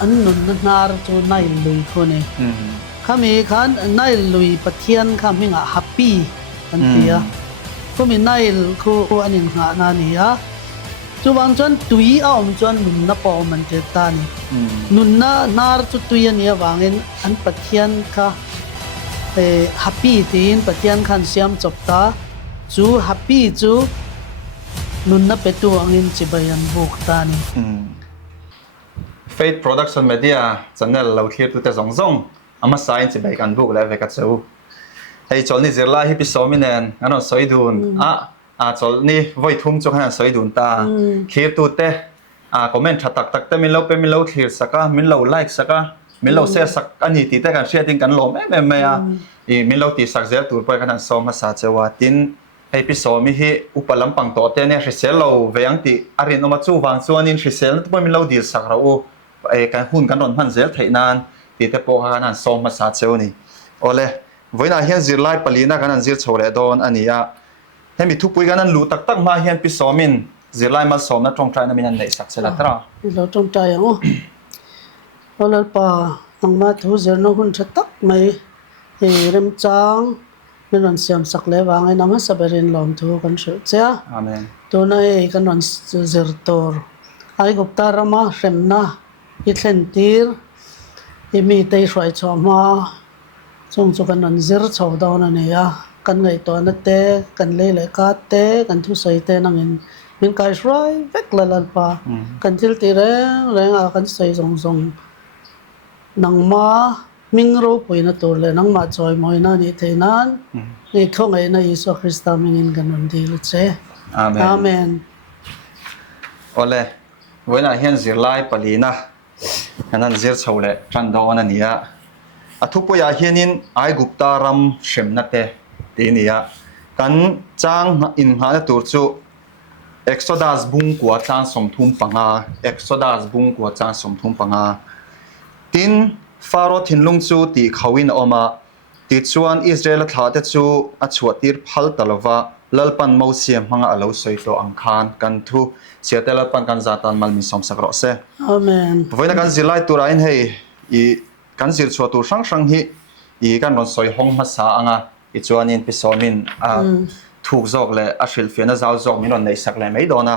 อันนุนนาร์จูนายลุยคนนี้ข้ามีขันนายลุยปะเทียนข้ามีงะฮัปปี้อันเดียก็มีนายคูอันยังหานานี่อะจูบางจวนตุยเอาจวนนุนนับปอมันเจตานี่นุนนาร์จูตุยนี่วางเงินอันปะเทียนข้าฮัปปี้ตีนปะเทียนขันเสียมจบตาจูฮัปปี้จูนุนนับเป็นตัวเงินจีบยันบุกตานี่Faith Production Media channel เราเทียบตัวแต่สองอามาสายจะไปกันบุกแล้วไปกันเจ้าให้จอนี่เจล่าให้พิสมินเองงั้นเราสวยดูนจอนี่ไว้ทุ่มจุกให้สวยดูนตาเทียบตัวแต่คอมเมนต์ตักแต่มินเราเป็นมินเราเทียบสักมินเราไลค์สักมินเราแชร์สักอันนี้ตีแต่กันแชร์ทิ้งกันลมไม่มินเราตีสักเจลตัวไปกันสองมาสาเจว่าตินให้พิสมิให้อุปลัมปังโตเตเนี่ยเซลเราเวียงตีอารินอมาจูวางส่วนนี้เซลตัวมินเราดีสักเราการหุ่นกันนอนพันเซลไทยนานตีแต่พอกันนั้นสองมาสาเจวนี่โอ้เลยวันนั้นเห็นจิรไลปลีนักนั้นจิรโชว์เลยโดนอันนี้ให้มีทุกปุยกันนั้นรู้ตักมาเห็นพิสมินจิรไลมาสมนัดตรงใจนั้นมีนันได้สักเซลตราเราตรงใจอ่ะโอ้เราป่าอังมาทูเจนหุ่นชัดตักไม่เริ่มจางเป็นวันเสียมสักเลวางไอ้น้ำมันสับเรินลมทูกันชุดเจ้าอาเมนตัวนั้นกันวันเจอร์ตัวไอ้กุปตารามาเข็มนะอิทเลนตีร์อิมีเตยสวยชอมาจงกันวันเจอร์ชาวดาวนั่นเนี่ยกันไงตัวนั้นเตะกันเล่กัดเตะกันทุสัยเตะนั่งมินกายสวยเวกละลันป่ากันทิลตีแรงกันใส่ทรงนังมามิงรูปุยนะตัวเลยนังมาจอยมอยนั่นนี่เท่านั้นนี่ท่องไอ้นะยิสุคริสต์มิงกันวันดีลุเจ้อาเมนโอ้เลยวันนั้นเห็นจิรไลปลีนะอันนั้นจิรโชว์เลยจันดาวนั่นเนี่ยทุกปุยเห็นไอ้กุปตารัมเชมนักเตะทีนี้กันจางอินหาตัวจูเอ็กโซดัสบุ้งกัวจางสมทุมปังเอ็กโซดัสบุ้งกัวจางสมทุมปังตินฟาโรทินลุงจูตีเขาวินออกมาติดชวนอิสราเอลท้าเตจูอัจฉริยพัลตลวะลลปันมูเซียมมังอาลาวสวยตัวอังคารกันทุเสียแต่ลลปันกันจัตันมัลมิสอมสักรอเซอาเมนวันนั้นกันจิไลตัวไรให้กันจิชัวตัวช่างฮีกันรอนสวยห้องภาษาอ่ะชวนนินพิสอมินถูกจอกเลยอาศิลฟินะจ้าจอกมินรอนในสักเลยไม่โดนนะ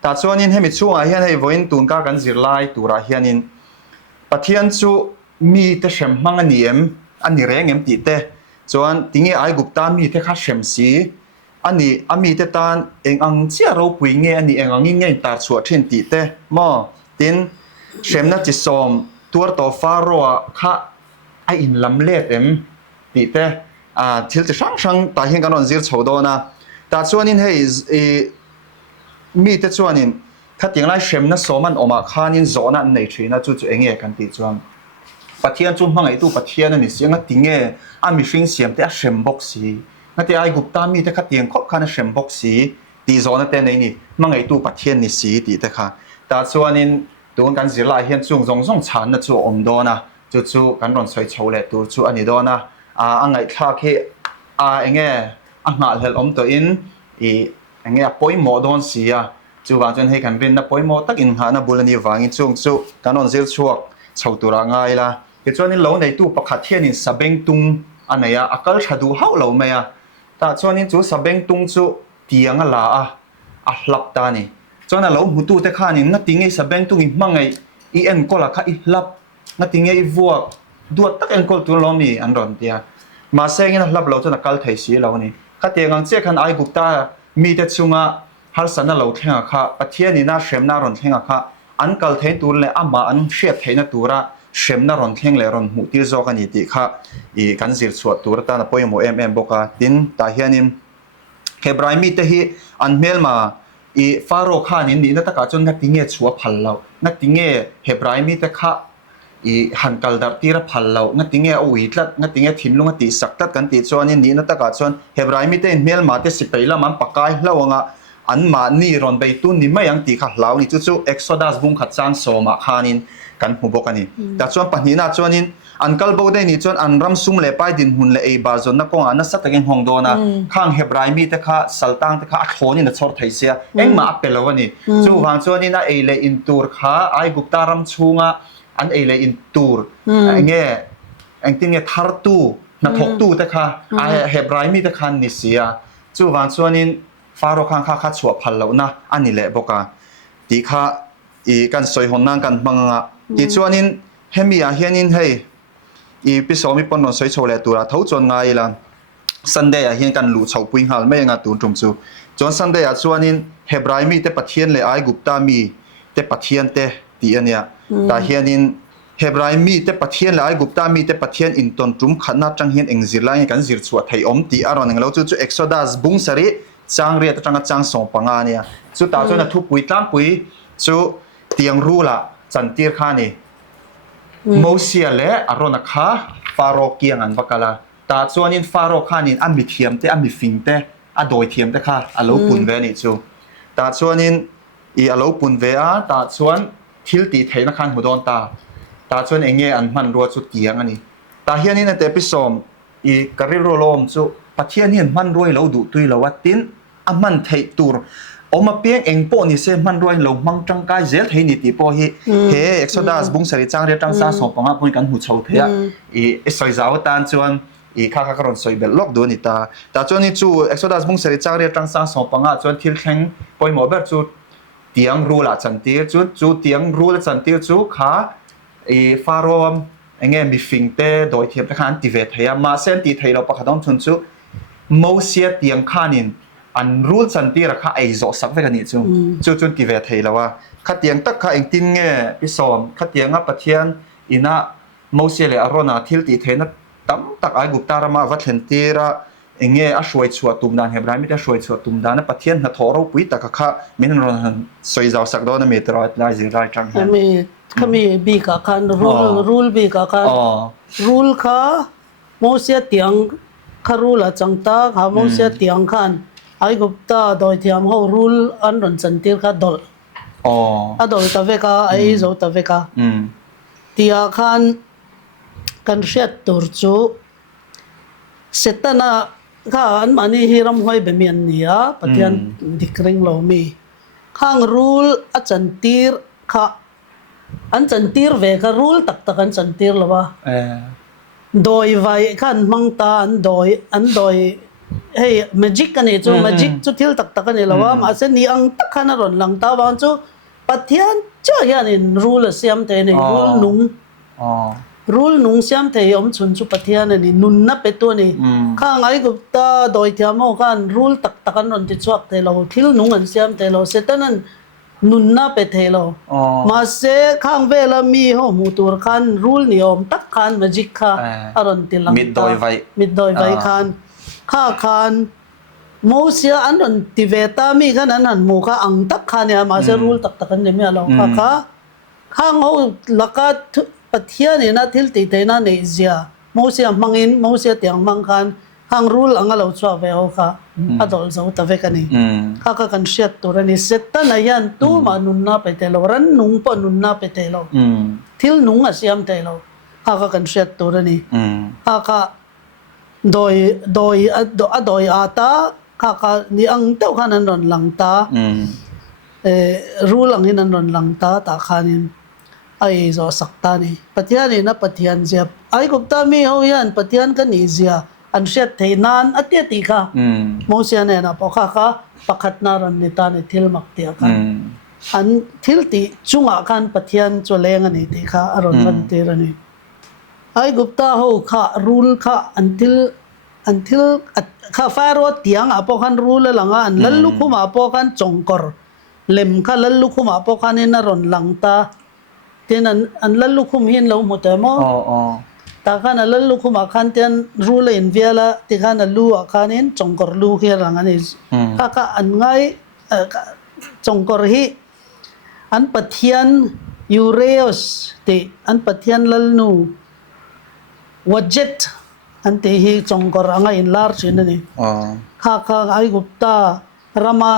แต่ชวนนินให้มิช่วงเฮียนให้วันตุนกันจิไลตัวไรเฮียนินปะเทียนจูมีแต่เฉมมังอันนี้อันนี้แรงติดแต่ส่วนทิ้งไอ้กุปตามีแต่ข้าเฉมสีอันนี้มีแต่ตานเองอังเจ้าเราปุยเงี้ยอันนี้เองอังเงี้ยตาชัวเช่นติดแต่มอตินเฉมนั่นจิสอมตัวต่อฟ้ารัวข้าไออินลำเล็ดติดแต่ทิลจะช่างตาเห็นกันนอนจิรชาวดอนะแต่ส่วนนี้ให้มีแต่ส่วนนี้ถ้าทิ้งไล่เฉมนั่นสมันออกมาข้านี่โซนนั่นในทรีนั่นจู่เองเงี้ยกันติดส่วนปะเทียนจุ่มมังไอตู้ปะเทียนนี่เสียงติงเงมีฟิงเสียมแต่เฉมบ็อกซี่นั่นแต่ไอ้กุปตามีแต่ขัดเตียงครบคันเฉมบ็อกซี่ตีโซนแต่ในนี่มังไอตู้ปะเทียนนี่สีตีแต่ค่ะแต่ส่วนนี้ตัวกันสิลายเห็นจุ่งชานนั่นจู่อมโดนะจู่กันรอนสวยโชว์เลยตัวจู่อันนี้โดนะอังไงท่าแค่เองเงอังหาเฮลอมตัวอินเองเงปอยโมดอนสีจู่ว่าจนให้กันเป็นนับปอยโมตักอินหานับบุญนี้วางอินจู่กันรอนสิลชัวชาวตัวง่ายละเจ้านี่เราในตู้ประคัดเทียนนี่สเบงตุงอันไหนอักลชาดูเฮาเราไหมแต่เจ้านี่จู่สเบงตุงจู่เตียงละหลับตานี่เจ้านั่นเราหูตู้แต่ข้านี่นัดติงไอ้สเบงตุงอีมังไอ้เอ็นก็ละข้าอีหลับนัดติงไอ้วัวดวดตักเอ็นก็ตัวเรามีอันรอนเดียมาเซ็งนั่นหลับเราจะนักกัลไทยสีเรานี่ข้าเตียงอังเจ้าขันไอ้กุตามีแต่ชุงฮัลสันนั่นเราเที่ยงข้าปะเทียนนี่น่าเชื่อมน่ารอนเที่ยงข้าอันกัลไทยตัวเลยมาอันเชื่อไทยนั่นตัวละเชื่อมน่ารอนเที่ยงเลยรอนหูที่จอกันยี่ติข้ากันสิสวดตัวตาหน้าปอยโมบอกว่าดินตาเฮียนิมเฮบรายมีแต่ฮีอันเมลมาฟาโรข้านี่นัตกาจนนักติงเงชัวพัลเรานักติงเงเฮบรายมีแต่ข้าหันกัลดาร์ตีระพัลเรานักติงเงอวิทลัดนักติงเงทิมลุงติสักตัดกันติดจวนนี่นัตกาจนเฮบรายมีแต่เมลมาแต่สิไปละมันปากกายละวงอันมานี่รอนไปตุนนี่ไม่ยังตีข้าเรานี่จู่เอ็กโซดัสบุ้งขัดจางโซมาข้านี่กันหูบอกกันนี่แต่จวนปัญหาจวนนี่อันกัลบอกได้นี่จวนอันรำซุ่มเล่ไปดินหุ่นเล่บาจนนักกงอันนั้นสัตว์กินหงโดนะข้างเฮบรายมีแต่ข้าสัลตังแต่ข้าโคนี่นัดชอร์ไทยเสียเอ็งมาอัปเปลวันนี้จู่วางจวนนี่นะเล่อินตูร์ข้าไอ้กุปตารำชุง อันเอเลยอินตูร์ไอ้เงี้ยไอ้ที่เนี่ยทาร์ตูนัทกตูแต่ค่ะไอ้เฮบรายมีแต่คันนิเซียจู่วันส่วนนี้ฟาโรคังข้าคัดชัวพันแล้วนะอันนี้แหละบอกว่าที่ข้าอีกันสวยหนนั่งกันมังงะที่ส่วนนี้เฮมีอาเฮียนินให้อีพิสอมีปนนสวยโชว์เลยตัวละเท่าจนไงล่ะซันเดย์อาเฮียนกันหลู่ชาวปุยหัลไม่ยังตัวตรงจู่จนซันเดย์ส่วนนี้เฮบรายมีแต่ปะเทียนเลยไอ้กุปตามีแต่ปะเทียนแต่ที่อันเนี้ยแต่เฮียนินเฮบรายมีแต่ปะเทียนเลยไอ้กุปตามีแต่ปะเทียนอินตอนจุ่มขนาดจังเฮียนเองจิรไลกันจิรชัวไทยอมที่อารอนเองเราจู่เอ็กโซดัสบุ้งสรีจางเรียตจังจางส่งปังานเนี่ยจู่ตาจู่นั้นทุกปุยตามปุยจู่เตียงรู้ละจันทีร์ขานี่โมเสียเล่อารอนนะคะฟาโรเกียงอันบักกะลาตาจู่นี้ฟาโรขานี่อันมีเทียมแต่อันมีฟิงแต่อันโดยเทียมแต่ค่ะอันลูปุ่นเวนี่จู่ตาจู่นี้อีอันลูปุ่นเวอ่ะตาจู่ทิลตีเทนักขันหัวโดนตาจู่เองเงี้ยอันมันรัวจุดเกียงอันนี้ตาเฮียนี่ในเตปิสอมอีกริโรโลมจู่ปัจเจียนี่มันรวยเราดูตุยเราวัดตินอันมันเทตูร์ออกมาเปียงเองโปนี่เซมันรวยเรามังจังกายเจลเฮนิติโปฮีเฮเอ็กโซดัสบุ้งสริจังเรียจังซาสองปังอ่ะพูดกันหูเฉาเทียอีสอยสาวตานจวนอีข้าข้ากรอนสอยเบลล็อกดูนี่ตาจวนนี่จู่เอ็กโซดัสบุ้งสริจังเรียจังซาสองปังอ่ะจวนทิลแข็งปอยหมอแบบจู่เตียงรูละจันทีจู่เตียงรูละจันทีจู่ขาอีฟาโรมเองมีฟิงเต้โดยเทียบทหารติเวทเฮียมาเส้นตีไทยเราประคัดองทุนจู่โมเสียเตียงขานินอันรูลสันติราคาไอโซสักเวกันนี่จู่จนติเวทเฮียแล้วว่าขัดเตียงตักข้าเองตินเงี้ยพิสอมขัดเตียงอ่ะปะเทียนอินะโมเสียเลยอารมณ์ทิลติเทนัดตั้มตักไอกุตารามาวัดเห็นตีระเองเงี้ยช่วยชัวตุมดานเฮบรายไม่ได้ช่วยชัวตุมดานนะปะเทียนหัดทอเราปุยตักข้ามินรอนสวยจ้าสักดอนมีตรอยลายสิไรจังเขามีบีกาคันรูลบีกาคันรูลค่ะโมเสียเตียงข้ารูลจังตาข้าโมเสียเตียงคันไอ้กุปตาโดยที่เขารูลอันรันสันติข้าดอลดอลตะเวกาไอ้โจตะเวกาเตียคันกันเสียตูร์จูเสตนาข้าอันมันนี่ฮิรำห้อยแบบนี้เนี่ยปะเทียนดิกริงเรามีข้างรูลอัจันตีร์ข้าอันจันทีร์เวกรูลตักกันจันทีร์ละวะโดยไว้ขันมังตาอันโดยเฮ้ยแมจิกกันนี่จู่แมจิกจู่ทิลตักกันนี่ละวะมาเส้นนี้อังตักขันรอนหลังตาวันจู่ปัทยานจ้ายันรูลเสียมเทนี่รูลนุ่งเสียมเทยอมชุนจู่ปัทยานนี่นุ่นนับไปตัวนี่ข้างไอ้กุปตาโดยที่มองกันรูลตักกันรอนติดชวกเทเราทิลนุ่งอันเสียมเทเราเสร็จนั้นนุนน่าไปเทโลมาเสข้างเวลามีหัวมูตัวขันรูลนิยมตักขันมาจิกค่ะอารมณ์ติลังตามิดดอยไว้ขันข้าขันโมเสียอันนั้นติเวตามีขันอันนั้นมูข้าอังตักขันเนี่ยมาเสรูลตักกันเนี่ยมีอะไรข้าข้างเขาลักษณ์ปัทยานี่นะทิลติเทน่าเนี่ยเสียโมเสียมังอินโมเสียเตียงมังขันข้างรูลอังเราชอบเวลค่ะอดอลจะอุตเวกันนี่ข้าก็กันเสียตัวนี้เสร็จตั้งนยันตู้มานุนน่าไปเทโลรันนุ่งปนุนน่าไปเทโลทิลนุ่งอาเซียมเทโลข้าก็กันเสียตัวนี้ข้าก็โดยอาตาข้าก็นี่อังเต้าขันนันหลังตารูลอังนันหลังตาตาขันินไอ้โซสักตานี่ปัทยานี่นะปัทยานเสียไอ้กุปตามีเขายันปัทยานกันนี่เสียอันเสียเทนานอัตยติค่ะโมเสียเนี่ยนะพอข้าปักขัดนารันนิตานี่ทิลมักเตียกันอันทิลติจุงอาการปัทยานจวเลงอันนี้ติค่ะอารมณ์มันเตรันนี่ไอ้กุปตาเขาข้ารูลข้าอันทิลข้าฟ้ารถเตียงอาพอขันรูลหลังอันลัลลุคุมาพอขันจงกอร์เล็มข้าลัลลุคุมาพอขันนี่นารอนหลังตาที่นั่นอันลัลลุคุมหินเราหมดแต่หมอตาขันลัลลุคุมาขันเตียนรูลอินเวียละที่ขันลูอาขันนี่จงกอร์ลูเฮียรังอันนี้ข้าอันไงจงกอร์ฮีอันปัทยันยูเรสที่อันปัทยันลัลนูวัจเจตอันที่ฮีจงกอร์อังอินลาร์ชินนี่ข้าไอ้กุปตารามา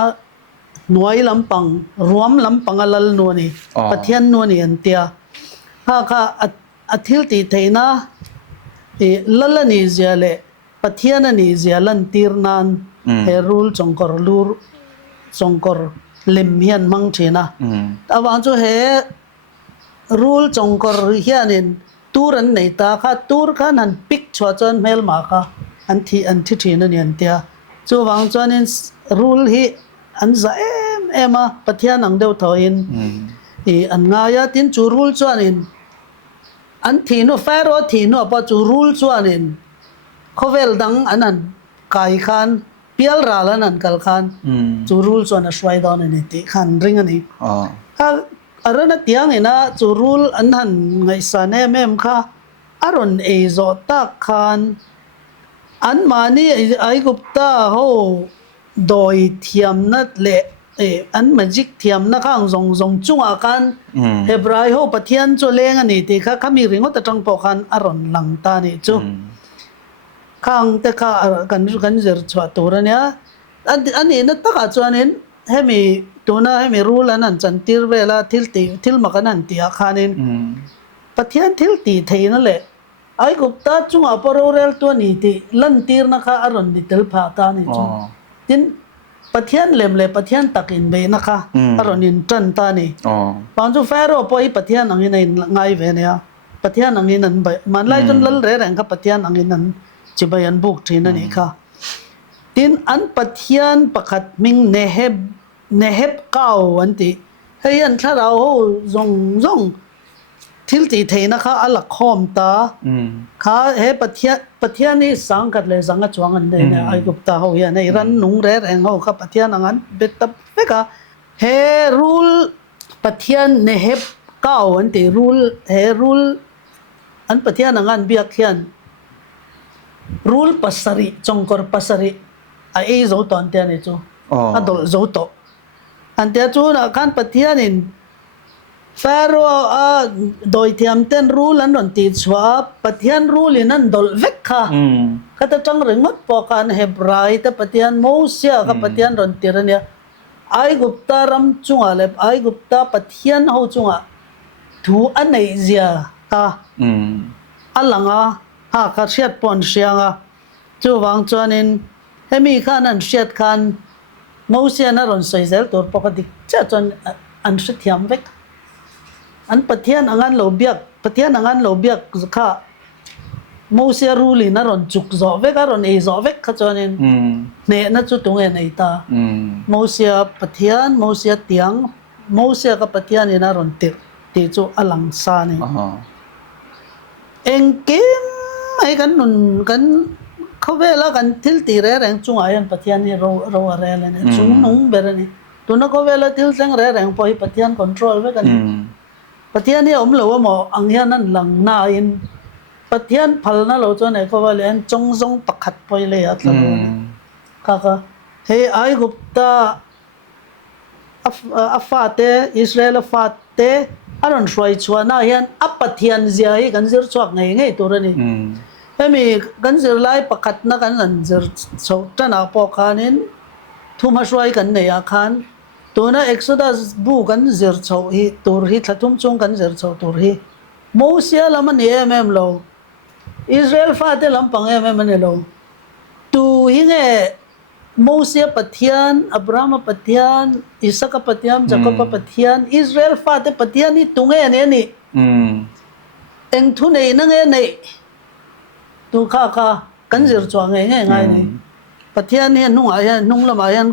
หน่วยลำปังรวมลำปังลัลนูนี่ปัทยันนูนี่อันเตียข้าอัทิลติเทนะลัลนี่เจเลปัทยันนี่เจลันตีร์นันเฮรูลจงกอร์ลูร์จงกอร์ลิมเฮียนมังเชนะแต่ว่าจู่เฮ rule chongkor hianin turan nei ta kha tur khan han pick chwa chon mel ma kha an thi thina nian tia chu wang chuanin rule hi an za ema pathian ang deuh thoin i an nga ya tin chu rule chuanin an thinu pharaoh thinu pa chu rule chuanin khovel dang anan kai khan pial ra lan an kal khan chu rule chuan a shwai down ani ti khan ring ani ha arana tiang ina chu rule an han ngai sa ne mem kha aron e zo ta khan an mani ai gupta ho doi thiam nat le an magic thiam na khang zong chunga kan hebrai ho pathian chu leng ani ti kha khami ringo ta tang po khan aron lang ta ni chu khang te kha kan zer chwa turania ani na ta ka chuanin hemi tuna hemi rule an chan tir vela thil makanan tia khanin pathian thil ti theina le ai gupta chunga pororel to ni ti lan tir na kha aron ni tel pha ta ni chu tin pathian lem le pathian takin be na kha aron in tan ta ni pang chu pharaoh poi pathian angin ngai ve ne pathian angin an ba man lai ton lal re rang kha pathian angin an chibayan buk thin ani kha tin an pathian pakhat ming neheb kau anti hei an tharau ho zong thil ti theina kha ala khom ta kha he pathian ni sang kat le zanga chuang an ne ai gupta ho ya nei ran nung re reng ho kha pathian angan betap peka he rule pathian neheb kau anti rule an pathian angan biak hian rule pasari chongkor pasari a e zo ton te ni chu adol zo to an te chu na kan pathianin pharaoh a doi thiam ten rule an ron ti chwa pathian rule in an dol vek kha kata tang ringot po kan hebrai ta pathian mosia ka pathian ron tirania ai gupta ram chunga le ai gupta pathian ho chunga thu anei zia ka alanga ha ka siat pon sianga chu wang chuanin hemi khan an siat khan mosia na ron soizel tor pokadik cha chon an shi thiam vek an pathian angan lo biak kha mosia ruli na ron chuk zo vek aron e zo vek kha chonin ne na chu tunge nei ta mosia pathian mosia tiang mosia ka pathian ina ron tir ti chu alang sa ni engkim ai kan nun kan khovela kan thil ti re reng chunga yan pathian ni ro re le ne chung nung berani tuna khovela thil seng re reng poi pathian control ve kan pathian ni om lo mo anghian nan lang na in pathian phal na lo chon e khovela en chong pakhat poi le atla ka he ai gupta afate Israel afate aron shwai chwana hian apathian zia hi kan zir chuak ngai turani hemi kan zir lai pakhat na kan an zir chho tana po khanin thuma shwai kan nei a khan tuna exodus bu kan zir chho hi tur hi thlatum chung kan zir chho tur hi mosia lam ni em lo Israel fate lam pang em ne lo tu hi nge mosia pathian abraham pathian isaka pathian jacob pathian Israel fate pathian ni tunge ne ni eng thu nei na nge nei tu kha kan zir chuang ngai ni pathian ni nung lama yan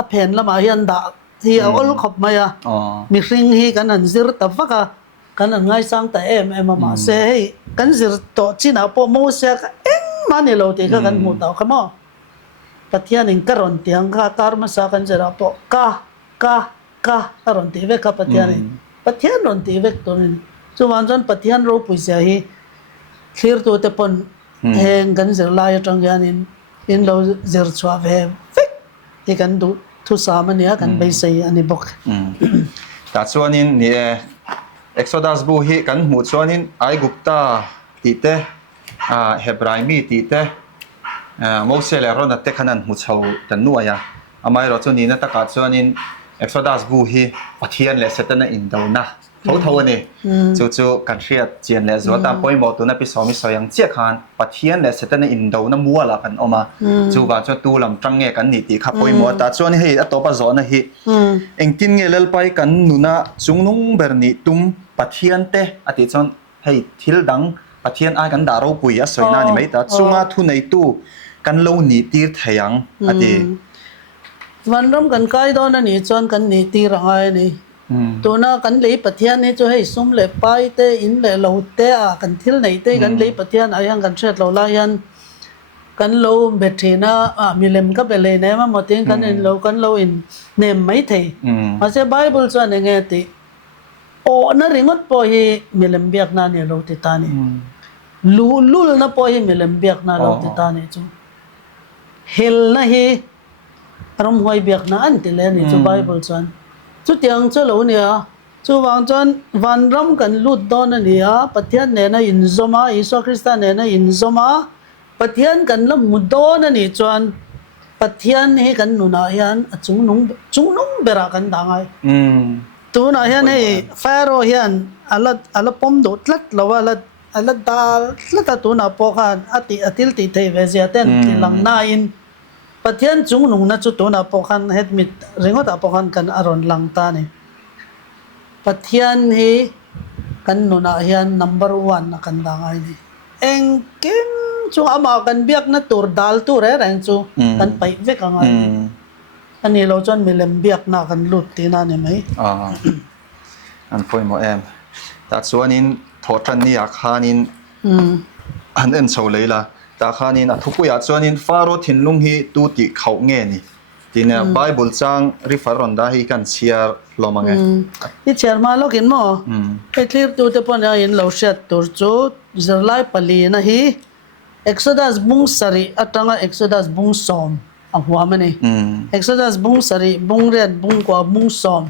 a phen lama yan da hi ol khop maya mi hring hi kan an zir ta vaka kan an ngai sang ta em ma se hi kan zir to china po mosia ka eng mani lo te ka kan mu taw khamo pathian in karon tiang kha tar ma sa kan zira po ka karon ti ve ka pathian ron ti vek to ni chu wan jon pathian ro puisia hi clear to te pon heng kan zir lai tang yanin in lo zir chwa ve vek ti kan du thu samania kan bei sei ani bok ta chuanin ni exodus bu hi kan mu chuanin ai gupta ti te hebrai mi ti te Moses le ron te khanan mu chho tan nu aya amai ro chu ni na ta ka chuanin exodus bu hi pathian le setana in do na thấu thấu này chú chú cần thiết chiến lệ rồi ta bôi màu tụi nó bị soi mi soi yang chiếc han bắt thiên lệ sẽ tên in đầu nó mua là cần ôm mà chú bà cho tu làm trăng nghe cần nị tị khắp bôi màu ta cho nên hi at topa gió này hi anh tin nghe lel pai cần nuna chung nung berni tum bắt thiên te at ti chon hay thil đắng bắt thiên ai cần đào rau bùi á soi na ni mấy ta chung á thu này tu cần lâu nị tir thayang at tiวันรำกันใกล้ตอนนั้นนี่จวนกันนี่ตีรังไงนี่ตัวน่ะกันเลยปะเทียนนี่จะให้ซุ่มเลยไปเตอินเลยเราเตะกันทิลไหนเตกันเลยปะเทียนอะไรยังกันเช็ดเราลายันกันเราเบ็ดเทน่ะมีเล่มก็ไปเลยนะมาหมดเองกันอินเรากันเราอินเนมไม่เทมาเสียไบเบิลจวนยังไงติโอ้น่ะริงดพอให้มีเล่มเบียกน่ะเนี่ยเราติดตานี่ลูน่ะพอให้มีเล่มเบียกน่ะเราติดตานี่จูเฮลน่ะให้อารมณ์หวยเบียกนะอันติเลนี่จูไบเบิลจวนจูเตียงจูเหล่าเนี่ยจูวางจวนวันรำกันลุดดอนเนี่ยปะเทียนเนี่ยนะอินซมาอิสวาคริสต์เนี่ยนะอินซมาปะเทียนกันละมุดดอนนี่จวนปะเทียนให้กันนุนายันจุงนุ่งเบรากันดังไงตัวนายันให้ฟาโรยันอัลปอมดูดลัดละว่าอัลดาลัดตัวนาปอกันอติลติเทเวเซียเต้นที่หลังนาอินปะเทียนจุงนุ่งนะจุดตัวน่ะปอกันเฮ็ดมิดเริงว่าปอกันกันอารอนลังตานี่ปะเทียนเฮกันนุนะเฮียน number 1นะกันดังไงนี่เอ็งกิมจุอามากันเบียกนะตัวดัลตัวแรงจูกันไปเวกังไงอันนี้เราจนมีเล่มเบียกนะกันลุดตีนั่นเห็นไหมอันพูดหมอแอมแต่ส่วนนี้ทอดนี่อาคานินอันเอ็นโซเลยล่ะตาขานินทุกอย่างส่วนนี้ฟาโรทินลุงฮีตูติเขาเงี้ยนี่ทีนี้ไบเบิลจังริฟาร์รอนได้ให้กันเชียร์ลงมาไงที่เชียร์มาเราเห็นมั้งไอ้ที่ตัวเต็มเนี่ยเห็นเราเชียร์ตัวจูจะไล่ปลีนะฮีเอ็กซ์ดัสบุ้งสรีอัตรังเอ็กซ์ดัสบุ้งซอมอ่ะหัวมันนี่เอ็กซ์ดัสบุ้งสรีบุ้งเรียดบุ้งกว่าบุ้งซอม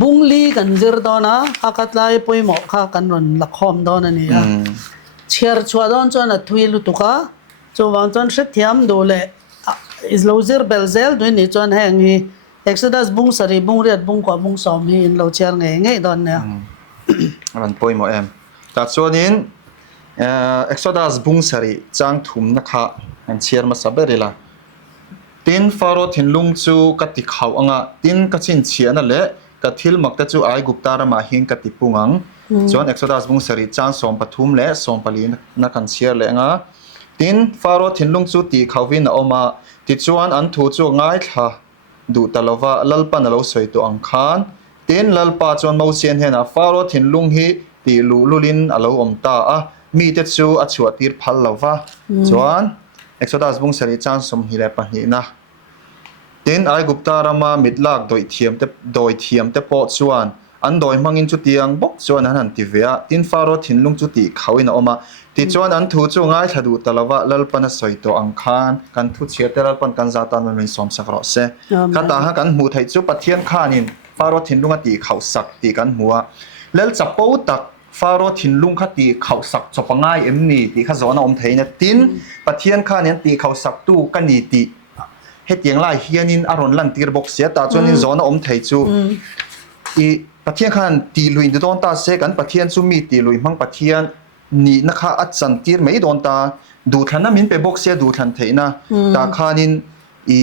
บุ้งลีกันเจอร์ดอนะฮักไล่ไปหมอกฮักกันรอนลักคอมดอนะนี่เชียร์ชัวดอนจวนทุยลุตุกะจวนวางจวนเช็ดเทียมดูเลยอิสโลเซอร์เบลเซลด้วยนี่จวนแห่งฮีเอ็กซ์ดัสบุ้งสรีบุ้งเรียดบุ้งกว่าบุ้งซอมฮีเราเชียร์ไงดอนเนี่ยมันป่วยหมอแอมแต่ส่วนนี้เอ็กซ์ดัสบุ้งสรีจางถุมนะคะมันเชียร์มาสับเบอร์ละตินฟาโรทินลุงจูกัติเขาอ่ะตินกัชินเชียร์นั่นแหละกัทิลมักแต่จูไอกุปตารามาหิงกัติปุงังส่วนเอ็กซ์ดัสบุ้งสรีจางสมปฐุมและสมปลีนักการเชียร์เลยงะตินฟาโรทินลุงจูตีเขาวินออกมาติดชวนอันถูจูง่ายค่ะดูตลอดว่าลลปันเราสวยตัวอังคารตินลลปาจวนมาเซียนเห็นฟาโรทินลุงฮีตีลุลินเราอมตามีติดจูอัจฉริยพัลเราว่าส่วนเอ็กซ์ดัสบุ้งสรีจางสมฮิเลปนีนะตินไอกุปตารามามิดลากโดยเทียมเตปอดส่วนอันโดยมังอินจุติยังบกส่วนนั้นติเวียตินฟาโรทินลุงจุติเขาอินออกมาติจวนอันถูจูง่ายถ้าดูตลอดว่าลลปันสวยตัวอังคารกันทุเชียร์แต่ลลปันกันซาตานมันเป็นสมสักรอเสกันตาหากันหูไทยจูปะเทียนข้านินฟาโรทินลุงติเขาสักตีกันหัวแล้วจับปูตักฟาโรทินลุงคตีเขาสักจบง่ายนี่ตีข้าสอนอมไทยเนี่ยตินปะเทียนข้านินตีเขาสักตู้กันนี่ตีเฮ็ดยังไงเฮียนินอารอนลันตีระบบเสียตาจนนินสอนอมไทยจูอีปะเทียนข้านตีลุยโดนตาเสกันปะเทียนซูมีตีลุยมังปะเทียนนี่นะคะอัดสันตีไม่โดนตาดูทันนะมินไปบอกเสียดูทันเทนะตาข้านินอี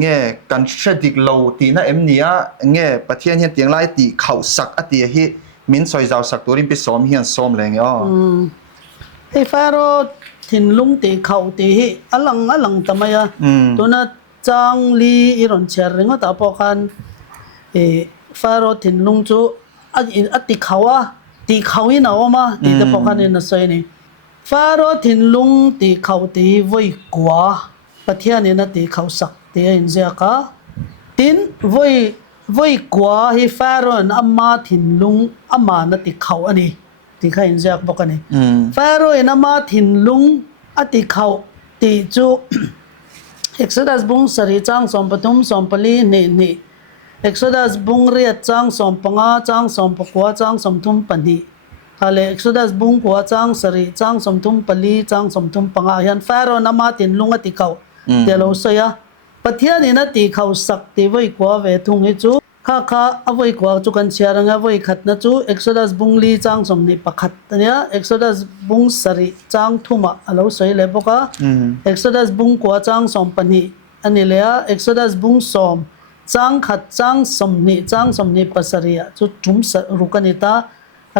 เงี้ยกันเชดิกโลตีนะเนี่ยเงี้ยปะเทียนเฮียนเตียงไล่ตีเข่าสักอติเฮมินซอยเจ้าสักตัวริมไปซ้อมเฮียนซ้อมแรงอ๋อไอ้ฟาโรทินลุงตีเข่าตีเฮอลังทำไมตัวน่ะจังลีอีรอนเชียร์เรื่องตาปอกันฟาโรทินลุงจูอัดตีเขาตีเขาอินเอามาตีตะปอกันอินสวยนี่ฟาโรทินลุงตีเขาตีไว้กว่าปะเทียนนี่นะตีเขาสักตีอินเสียกะตินไว้กว่าให้ฟาโรนอามาทินลุงอามานะตีเขาอันนี้ตีเขาอินเสียกบอกกันนี่ฟาโรนอามาทินลุงอัดตีเขาตีจูเอ็กซ์ดัสบุ้งสรีจังสมปฐุมสมปลีนี่เอ็กซ์ดัสบุ้งเรียดจังสมปงาจังสมปกัวจังสมทุมปนีอะไรเอ็กซ์ดัสบุ้งกัวจังสรีจังสมทุมปลีจังสมทุมปงายันฟาโรนามาตินลุงติเขาเดี๋ยวเราเสียปะเทียนี่นะติเขาสักติไว้กัวเวทุงให้จู ข้าเอาไว้กว่าจุกันเชียร์งเอาไว้ขัดนะจู Exodus บุงลีจางสมนิปะขัดเนี่ย Exodus บุงสริจางทุมะเราสวยเลยปะกะ Exodus บุงกว่าจางสมปนีอันนี้เลย Exodus บุงสมจางขัดจางสมนิปัสริยจูจุมสรุกันิตา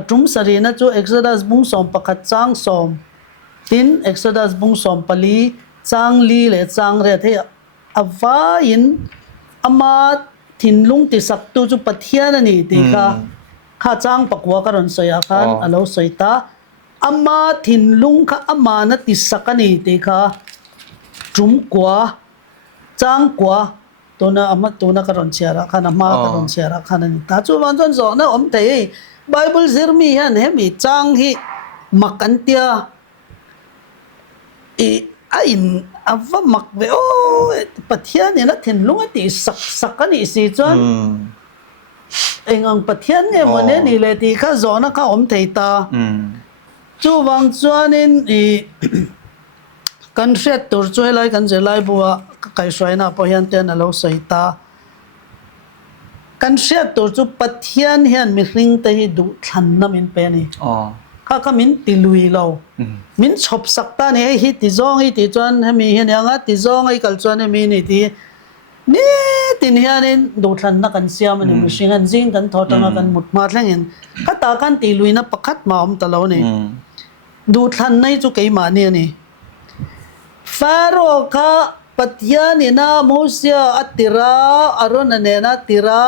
จุมสรินะจู Exodus บุงสมปะขัดจางสมติน Exodus บุงสมปลีจางลีเลยจางเรียเทอวายินอามาทินลุงติสักตูจุปะเทียนนี่ตีค่ะข้าจ้างปักวัวกันสอยกันอารมณ์สอยตาอามาทินลุงข้าอามานะติสักนี่ตีค่ะจุ่มกัวจ้างกัวตัวน่ะอามาตัวน่ะกันเชียร์ข้านะมากันเชียร์ข้านี่ตาจูวันจนสอนนะอมเตยไบเบิลซิร์มีฮันเฮมีจ้างฮีมักกันเตียอินอาว่ามักเวโอปัทยานี่นะทินลุงติสักกันนี่สิจวนเองอังปัทยาเนี่ยวันนี้นี่เลยที่ข้าจอนะข้าอมเทตาจู่วังจวนนี่กันเสียตัวช่วยไล่กันจะไล่บัวใครช่วยนะพอเห็นเตียนเราใส่ตากันเสียตัวจู่ปัทยาเห็นมีริงเตยดูทันน้ำมินเป็นนี่ข้ามินติลุยเรามินชอบสักตาเนี่ยฮิติจงฮิติจวนให้มีเห็นยังไงติจงให้กัลจวนให้มีนี่ที่นี่ตินเฮียนี่ดูทันนักกันเสียมันนี่มุชิงันจิงกันทอดนักกันมุดมาทั้งเห็นข้าตากันติลุยนะปักขัดมาอมตะเราเนี่ยดูทันในจุกไอมาเนี่ยนี่ฟาโรข้าปัตยานี่นะมูเซียอัติระอารอนเนี่ยนะติระ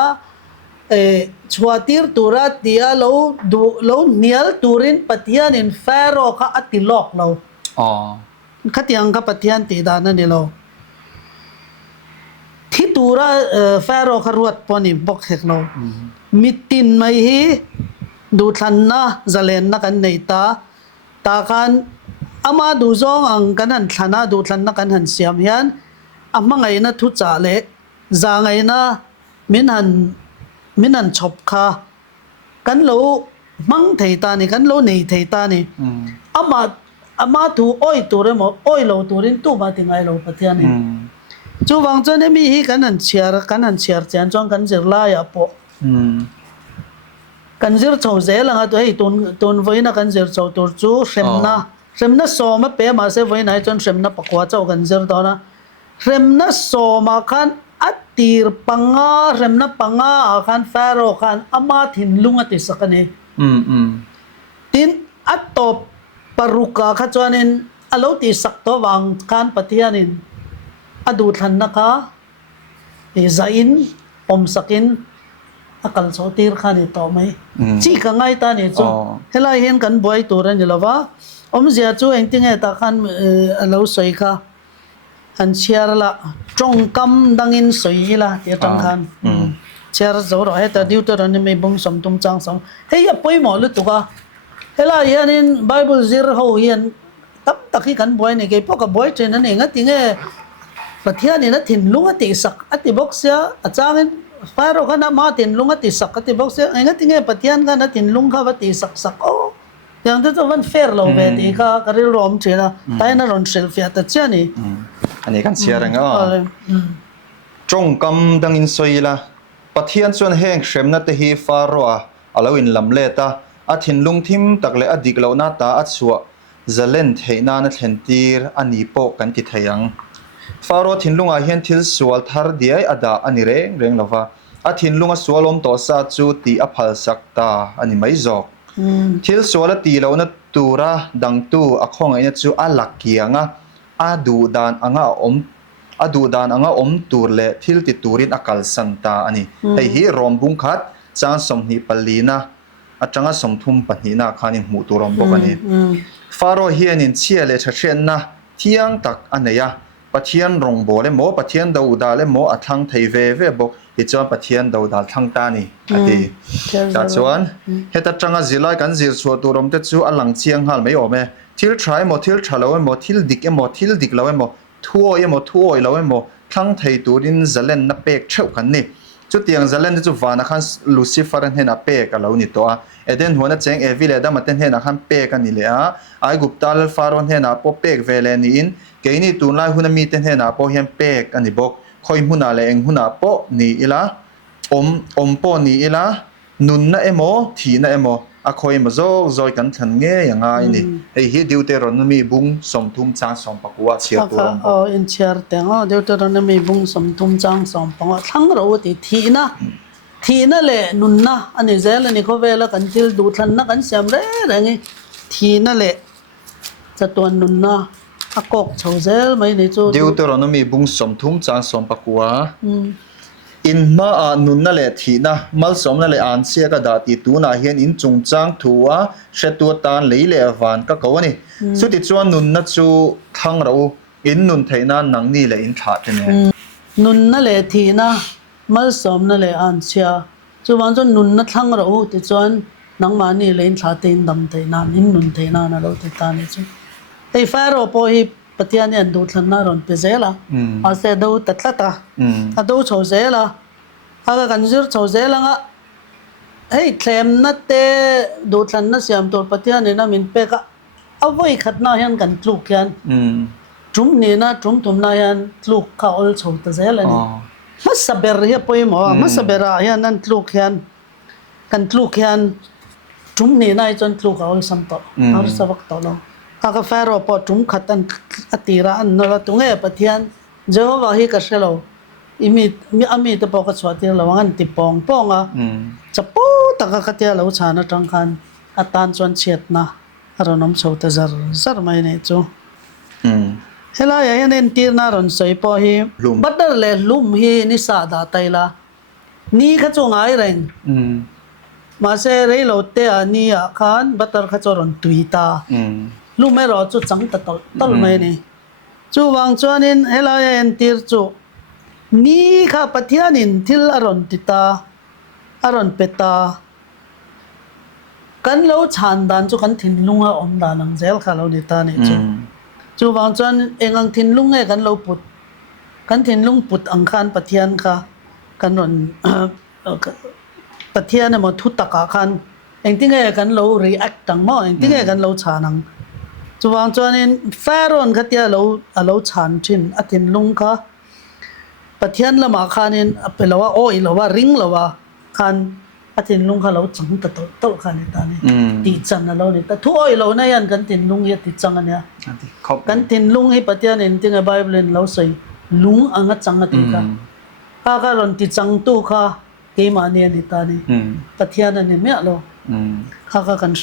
chwatir turat dia lo nial turin patian in faro ka atilok lo khatiang ka patian ti dana ni lo thi tura faro ka ruat poni bok hek lo mitin mai hi du than na zalen na kan nei ta kan ama du zong ang kanan thana du than na kan han siam hian ama ngai na thu cha le za ngai naมินันชอบค่ะกันโลมังเทตานี่กันโลนี่เทตานี่อามาถูอ้อยตัวเรมอ้อยโลตัวรินตู้มาถึงไอโลปะเทียนี่จู่วังจนมีฮีกันนันเชียร์เจียนจงกันเจรลายอ่ะปอกันเจรชาวเซลังอ่ะตัวไอ้ตุนไว้นะกันเจรชาวตัวจู่เข็มนะโซมาเปมาเซไว้ไหนจนเข็มนะปกว่าเจ้ากันเจรตอนนะเข็มนะโซมาคันatir panga remna panga khan faro khan ama thin lunga ti sakane tin atop paruka kha chuanin alo ti sak to wang khan pathianin adu than naka e zain pom sakin akal sotir khan to mai chi ka ngai ta ni chu helai hen kan boy turan jelawa zia chu engting e ta khan alo soi kha han chiar la trong kam dangin soi la ti tang khan chiar zo ro he ta Deuteronomy bung som tum chang som he ya poi mo lu tu ka hela hianin Bible zir ho hian tam taki kan boy ne ke pok ka boy chen an enga tinge pathian ni na thin lunga ti sak ati box ya achangin faro kana ma tin lunga ti sak ati box ya enga tinge pathian kana tin lung kha ti sak o yang tu van fair lo ve ti ka karil rom chena tai na ron selfie ta chani อันนี้กันเชียร์งจงกำดังอินสอยละปะเทียนส่วนแห่งเชมนัตฮีฟาโรอะอาลาวินลำเลตาอาทินลุงทิมตักเลอดีกลาวนาตาอัดสัวจะเล่นเทนานัทเห็นตีร์อันนี้โปกันติดทยังฟาโรทินลุงอาเห็นทิลสวลทาร์ดีไออดาอันนี้เร่งลาวาอาทินลุงสวลมต่อซาจูตีอภัลสักตาอันนี้ไม่จอกทิลสวลตีลาวนัตตูระดังตูอคงไอเนจูอัลลักเกียงะดูดานอ่างอมตูร์เล่ทิลติตูรินอากาลสันตาอันนี้ไอฮีรอมบุงคัดจางสมหิปลีนะจังสมทุมปนีนะขานิหมูตูรอมบอกอันนี้ฟาโรเฮียนินเชียเลชเชนนะเที่ยงตักอันเนียปะเทียนรองโบเลโมปะเทียนดาวดาเลโมอัทังไทเวบอกฮิจวนปะเทียนดาวดาทังตานี่อันนี้จัดส่วนเฮตัดจังจิไลกันจิรชัวตูรอมเตจูอลังเชียงฮัลไม่ออกไหมทิลทรายหมดทิลทราแล้วหมดทิลดิกหมดทิลดิกแล้วหมดทั่วหมดทั่วแล้วหมดทั้งไทยตูดินจะเล่นนับเป็กเช่ากันนี่จุดเตียงจะเล่นจุดวานะคันลูซิฟเรนเฮนับเป็กกันแล้วนี่ตัวเดินหัวนัดเจงเอวิเลดามาเต้นเฮนักคันเป็กกันนี่เลยไอ้กุบตาลฟาโรนเฮนับเป็กเวเลนี่อินเกนี่ตูนไล่หุ่นมีเต้นเฮนับเฮนเป็กอันนี้บอกคอยหุ่นอะไรเองหุ่นปนี่อีละ om po ni ila nun na emo thi na emo a khoi ma zo zoi kan than nge yanga ini ei hi deuteronomy bung som thum cha som pakwa chia tu ram in chiar teng deuteronomy bung som thum chang som pang thang ro ti thi na le nun na ani zel ani ko vela kan til du thlan na kan siam re ngi thi na le cha ton nun na a kok chho zel mai ni chu deuteronomy bung som thum cha som pakwa in ma a nun na le thi na mal som na le an sia ka da ti tu na hian in chung chang thuwa shetu tan lei le van ka ko ni chu ti chuan nun na chu thang ro in nun theina nang ni le in tha te ne nun na le thi na mal som na le an sia chu wang chon nun na thang ro ti chuan nang ma ni le in tha te in dam te na in nun the na na lo te ta ni chu ei faro po hi patian yan du thlan na ron pe zela a se do tatlata a do chho zela aga kan zur chho zela nga hei thlem na te du thlan na siam tor patian ni na min pe ka avoi khat na hian kan tluk hian tum ni na tum na hian tluk ka ol chho ta zela ni ma saber hi poi mo ma sabera hian nan tluk hian kan tluk hian tum ni na chon tluk ka ol sam to ar sabak to lo aga faro po tum khatan atira an no tunge pathian jehovah hi ka shelo imi ami te po ka chwati lawangan ti pong ponga chapo taka katia lo chana tangkhan atan chon chet na aronom chota zar mai ne chu hela ya yen tir na ron soi po hi badar le lum hi ni sa da taila ni kha chu ngai reng ma se rei lo te ani a khan batar kha choron tuita lu me ro chu chang ta tol mai ni chu wang chuanin hela en tir chu ni kha pathianin thil aron tita aron peta kan lo chan dan chu kan thin lunga om dan ang zel kha lo ni ta ni chu wang chuan engang thin lung e kan lo put kan thin lung put ang khan pathian kha kan ron pathian mo thu taka khan eng tinge kan lo react tang mo eng tinge kan lo chanang chuwang chuanin pharaoh khatia lo chan thin athin lung kha pathian lama khanin apelowa oi lowa ring lowa khan athin lung kha lo chang ta to khan ta ni ti chan na lo ni ta thu oi lo na yan kan tin lung ye ti chang ania kan tin lung hi pathian in tinga bible in lo sei lung anga chang ati ka ka ron ti chang tu kha ke ma ne ni ta ni pathian ani me lo kha kan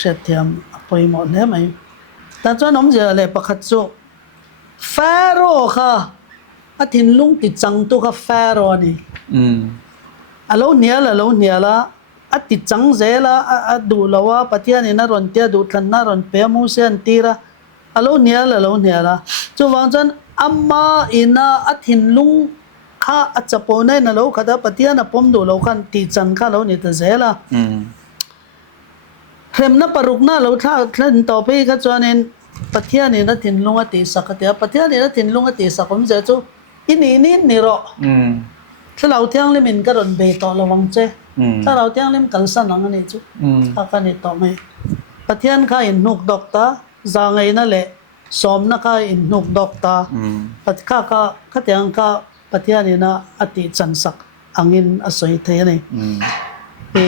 shet thiam apoi mo le mai ta chuan om je le pakhat chu pharaoh kha athin lung ti chang tu kha pharaoh ni alo niala ati chang zela adu lawa pathian ina ron tia du thlan na ron pe mu sen tira alo niala chu wang chan amma ina athin lung kha achapo nai na lo khada pathian a pom du lo khan ti chang kha lo ni ta zela hrem na paruk na lo tha thlan to pe kha chuanin pathian ina thin lunga ti sakatia pathian ina thin lunga ti sakom je chu ini ni ro thlau thiang lim in ka ron be to lawang che thlau thiang lim kal san ang ani chu ka ni to mai pathian kha in nuk dokta zangai na le som na kha in nuk dokta pat kha tiang ka pathian ina ati chansak angin asoi the ni e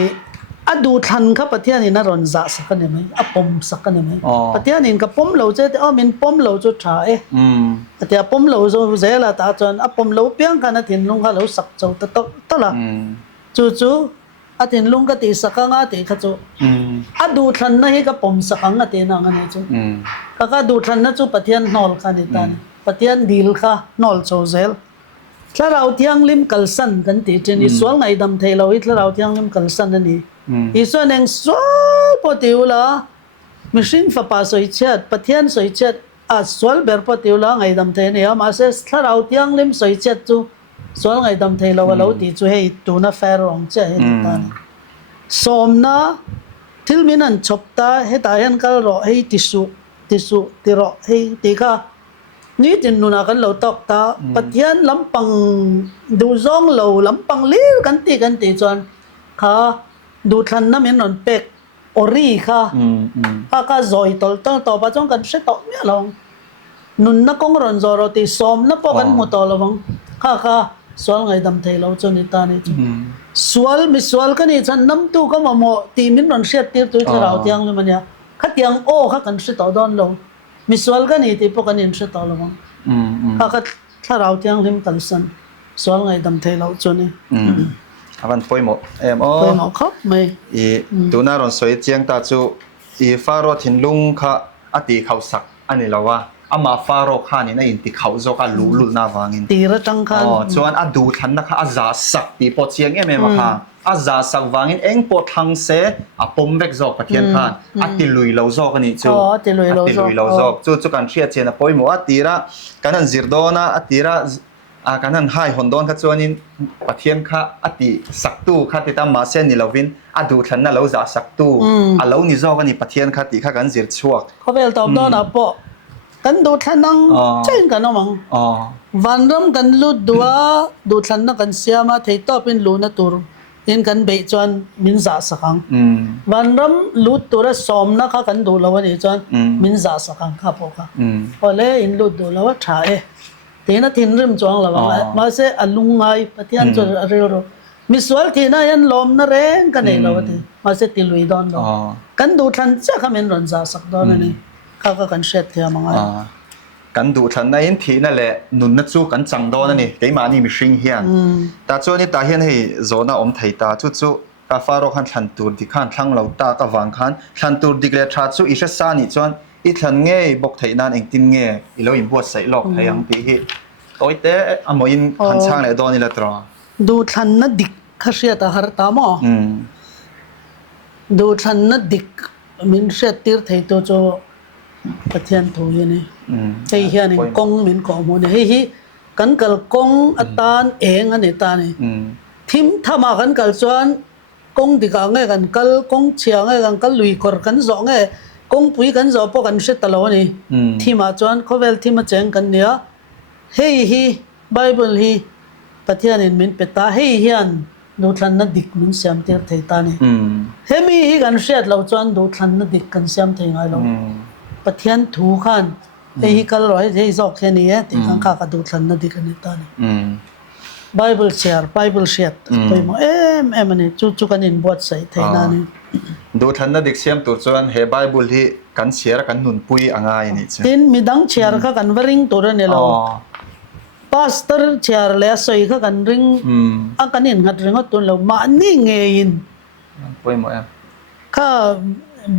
adu than kha pathian ina ron za sakane mai apom sakane mai pathian in ka pom lo che te min pom lo chu tha e atia pom lo zo zela ta chon apom lo piang kana thin lung kha lo sak chau ta to la chu atin lung ka ti sakanga te kha chu adu than na hi ka pom sakanga te na ngani chu ka du than na chu pathian nol kha ni ta ni pathian dil kha nol chau zel tlarau tiang lim kalsan kan ti chen i swal ngai dam thelo i tlarau tiang lim kalsan ani i so neng swal po tiula machine fa pa soi chat pathian soi chat a swal ber po tiula ngai dam the ne ma se tlarau tiang lim soi chat chu swal ngai dam thelo lo ti chu hei tu na ferong che he ta somna thilminan chopta he ta yan kal ro hei tisu ti ro hei ti kha ni tin nuna kan lo tok ta pathian lampang du zong lo lampang lir kan ti chuan kha du thlan na min non pek ori kha ka zoi tol to pa chong kan se to me long nun na kong ron zoro ti som na po kan mu to lawang kha สวลไงดำเทเราจนนิตานี่สวลมีสวลกันนี่ฉันน้ำตู้ก็มาโมตีมินนนเสียตีตัวที่เราเตียงเลยมันเนี่ยขัดเตียงโอ้ขัดกันสิต่อดอนลงมีสวลกันนี่ที่พวกกันนี่สิต่อลงขัดถ้าเราเตียงริมกันสันสวลไงดำเทเราจนนี่วันป่วยหมดอ๋อป่วยหมดครับไม่ตัวน่ารอนสวยเจียงตาจูฟ้ารถหินลุงค่ะอดีเขาสักอันนี้เราว่าอามาฟ้ารถข้านี่น่าอินติเขาโจกันลุหน้าวางินตีระจังคันส่วนอดูทันนะคะอาจาสักปีปอดเชียงเอ็มมาค่ะอาจาสักวางินเอ็งปอดทางเสอปมเวกโจกปะเทียนค่ะอติลุยเราโจกันนี่จูติลุยเราโจจูกันเชียเจนะป่วยหมดอติระกันนั่นจิรดอนะอติระการนั้นให้หอนดอนข้าจวนนี้ปะเทียนข้าอติสักตู้ข้าติดตามมาเส้นนี่เราวินดูทันน่ะเราจะสักตู้เรานี่จอกันนี่ปะเทียนข้าติข้ากันจิรชัวเขาเป็นตอบดอนอ่ะปอกันดูทันนั่งเช่นกันน้องวันรำกันลุดดัวดูทันนั่งกันเสียมาเทต่อเป็นลูนตัวยินกันเบจวนมินซาสักครั้งวันรำลุดตัวสอมนะข้ากันดูแล้ววันนี้จวนมินซาสักครั้งข้าพอค่ะพอเลยอินลุดดูแล้วว่าถ่ายทีนั้นทิ้งริมจวงแล้วมาเสอลุงไงปะเทียนจวนเรื่องมิสวลทีนั้นยันลมนั่นเองกันเองแล้ววันนี้มาเสติลุยดอนแล้วกันดูทันจะขมิ้นรอนซาสักดอนนี่ข้าก็กันเช็ดเทียมังไงกันดูทันในทีนั่นแหละนุนนัดสู้กันจังดอนนี่เกี่ยมานี่มีชิงเฮียนแต่ช่วงนี้ตาเฮียนให้โซน่าอมไทยตาจู่ๆกาฟารอขันทันตูดิขันทั้งเราตากวังขันทันตูดิกเลชาจู่อิเชสานี่จวนอีทันเง่บอกไทยนั่นเองตินเง่อีเราอินบวชใส่หลอกให้ยังปีฮีตัวเตะอโมยินขันช่างเลยดอนนี่ละตรอดูทันนัดดิกข้าเสียตาหาตามอดูทันนัดดิกมินเสียตีร์ไทยตัวโจปะเทียนทูยันนี่ไอ้เฮียนี่กงมินกองมูนี่เฮ้ยกันกัลกงอัตานเองอันนี้ตานี่ทิมทำมากันกัลส่วนกงดิกางเงกันกัลกงเชียงเงกันกัลลุยคอร์กันสองเงกงปุยกันสองพวกกันเสร็จตลอดนี่ที่มาส่วนเขาเวลที่มาแจ้งกันเนี่ยเฮ้ยไบเบิลฮีปะเทียนนี่มินเปตาเฮียนดูทันนัดดิกมินเสียมเตียร์ไทยตานี่เฮ้ยมีกันเสร็จเราส่วนดูทันนัดดิกกันเสียมไทยไงเราปะเทียนถูขันไอ้ฮิคัลร้อยไอ้จอกแค่นี้ที่ข้างข้ากระดูกทันนั่นดีกันนี่ตานี่ไบเบิลเชียร์ไปมั้งมันนี่จู่ๆกันอินบวชใส่ไทยนั่นนี่ดูทันนั่นดิเสียมตัวจวนเฮไบเบิลที่กันเชียร์กันหนุนปุยอ่างไงนี่ใช่ทีนมีดังเชียร์กันวริงตัวนี่เราพาสเตอร์เชียร์เลยสอยกันริงกันอินหัดริงตัวเรามานี่เงี้ยปุยมั้งข้าเ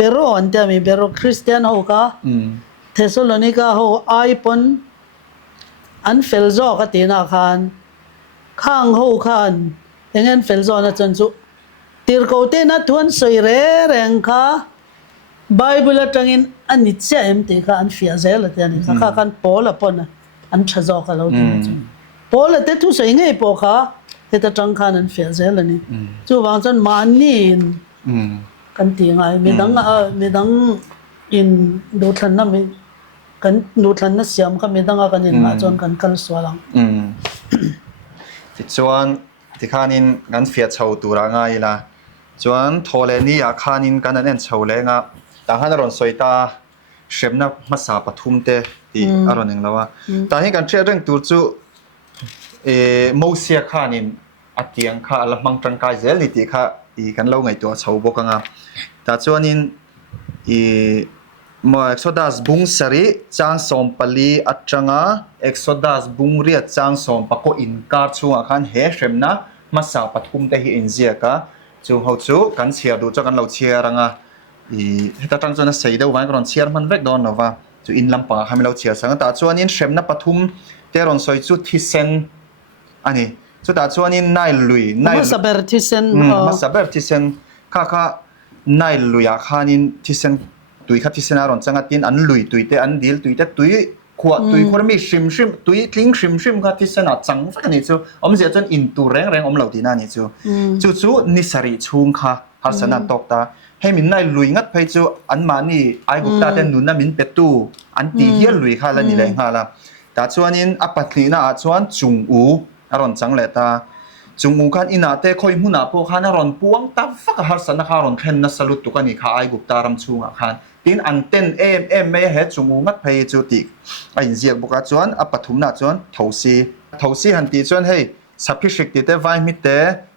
บโรอันเดียมีเบโรคริสเตียนเขาค่ะเทสโลนิกาเขาไอปอนอันเฟลโซก็ตีน่าขันข้างเขาขันอย่างนั้นเฟลโซน่ะจนสุตีร์เขาเตน่ะทวนสวยเร่งค่ะไบเบิลตั้งอินอันนิจเอ็มตีค่ะอันฟิอาเซลเตียนี่ค่ะกันพอละปอนอันชะโซค่ะเราดูพอละเตทุสวยไงพอค่ะเฮตจังขันอันฟิอาเซลนี่จู่วางจนมันนี่กันตีไงมีดังอินดูทันนะมีกันดูทันนะเสียมก็มีดังกันอินมาจนกันกัลสวลังที่จวนที่ข้านินกันเฟียชาวตัวร่างไงล่ะจวนทอเลนี่อยากข้านินกันนั่นชาวเลงอ่ะแต่ข้าน่ารอนสวยตาเชฟนับมาสาปทุมเตที่อารมณ์หนึ่งแล้วว่าแต่ให้กันเชื่อเรื่องตัวจู่มูเซียข้านินอัดเตียงข้าละมังจังกายเซลิติข้าอีกันเล่าไงตัวชาวบกังอ่ะแต่ชวนนี้มาเอ็กโซดัสบุงสรีจางสมปลีอัจฉงะเอ็กโซดัสบุงเรียจางสมปะโกอินการ์ช่วงขันเฮเชมนะมาสาปทุมเตหิอินเซียกะจู่เขาจู่กันเชียร์ดูจ้ากันเราเชียร์รังอ่ะแต่ตั้งจนน่ะเสียดายวันก่อนเชียร์มันเวกโดนหรอวะจู่อินลำปางให้เราเชียร์สังแต่ชวนนี้เชมนะปทุมเตรอนสอยจู่ที่เซนอันนี้สุดท้ายชวนนี้นายลุยมาสับเบอร์ที่เซนมาสับเบอร์ที่เซนข้านายลุยอาคานินที่เซนตุยขัดที่เซนอารอนจังตินอันลุยตุยเตอันดีลตุยเตตุยขวดตุยคนมีชิมตุยคลิ้งชิมขัดที่เซนอัดจังฟังนี่จู่อมเสียจนอินตูแรงอมเหล่าดีน่านี่จู่นิสริชุงค่ะฮัสนันตอกตาให้มินนายลุยงัดไปจู่อันมานี่ไอ้กุตาเตนุนน่ะมินเป็ดตู้อันตีเฮียลุยค่ะแล้วนี่แหละฮะล่ะแต่ชวนนี้อัปปัตนีน่ะชวนจุงอูอารอนจังเลตา จุงมูกันอินาเตคอยมุนาพวกขันรอนปวงตับฟักหัสนักรอนเข็นนัสลุตุกันนี่ข้าไอกุบตารำชุงขันตินอันเต้นไม่เฮ็ดจุงมูงัดเพย์จุติไอเจียบุกจวนอปฐุมนาจวนทวีหันตีจวนเฮ้สับพิชิกติเตไวมิเต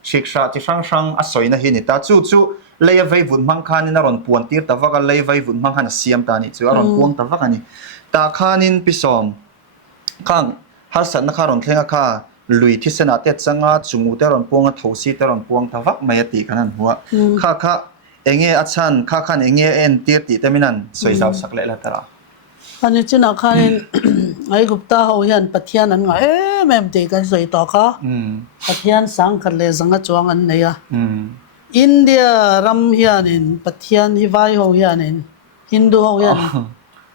ชิกชาติช่างอสอยนะฮินิตาจู่เลยไว้วุ่นมังคันนรอนปวนตีร์ตาวักเลยไว้วุ่นมังคันเสียมตานี่จู่อรอนปวงตาวักนี่ตาขานินพิสอมข้างหัสนักรอนเข่งข้าลุยที่สนาเตจังอาจุงูเตรอนปวงทวีเตรอนปวงตาวักไม่ตีขนาดหัวข้าเองอาชันข้าเองเอ็นตีร์ติเตมินันสวยสาวสักเละตระอันนี้จินักขันไอ้กุปตาเขาเห็นปัทยานั้นไงแม่มตีกันสวยต่อค่ะปัทยาสังกัดเลยสังกัดจวงอันนี้อินเดียรำเฮียนินปัทยาฮิวายเขาเฮียนินฮินดูเขาเฮียน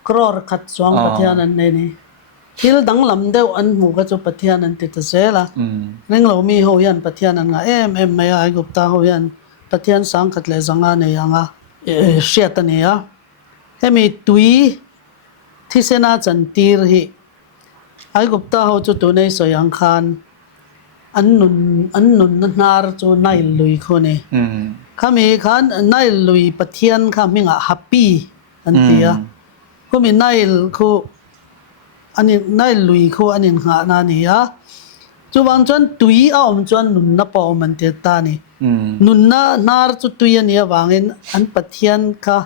ครอร์ขัดจวงปัทยานั้นนี่ฮิลดังลำเดียวอันหมู่ก็จะปัทยานั้นติดเสียละเรื่องเรามีเขาเฮียนปัทยานั้นไงไม่ไอ้กุปตาเขาเฮียนปัทยาสังกัดเลยสังกัดนี่ยังเสียตันนี่ให้มีตุยที่เสนาจันทีร์ฮีไอ้กุปตาเขาจะตัวในสอยอังคารอันนุนนาร์จูนายลุยคนนี้ข้ามีขันนายลุยปัทยานข้ามีงะฮัปปี้อันเดียก็มีนายคู่อันนี้นายลุยคู่อันนี้หานานี่จูบางจวนตุยเอาจวนนุนนับเอามันเดียตานี่นุนนาร์จูตุยอันนี้วางอันปัทยานข้า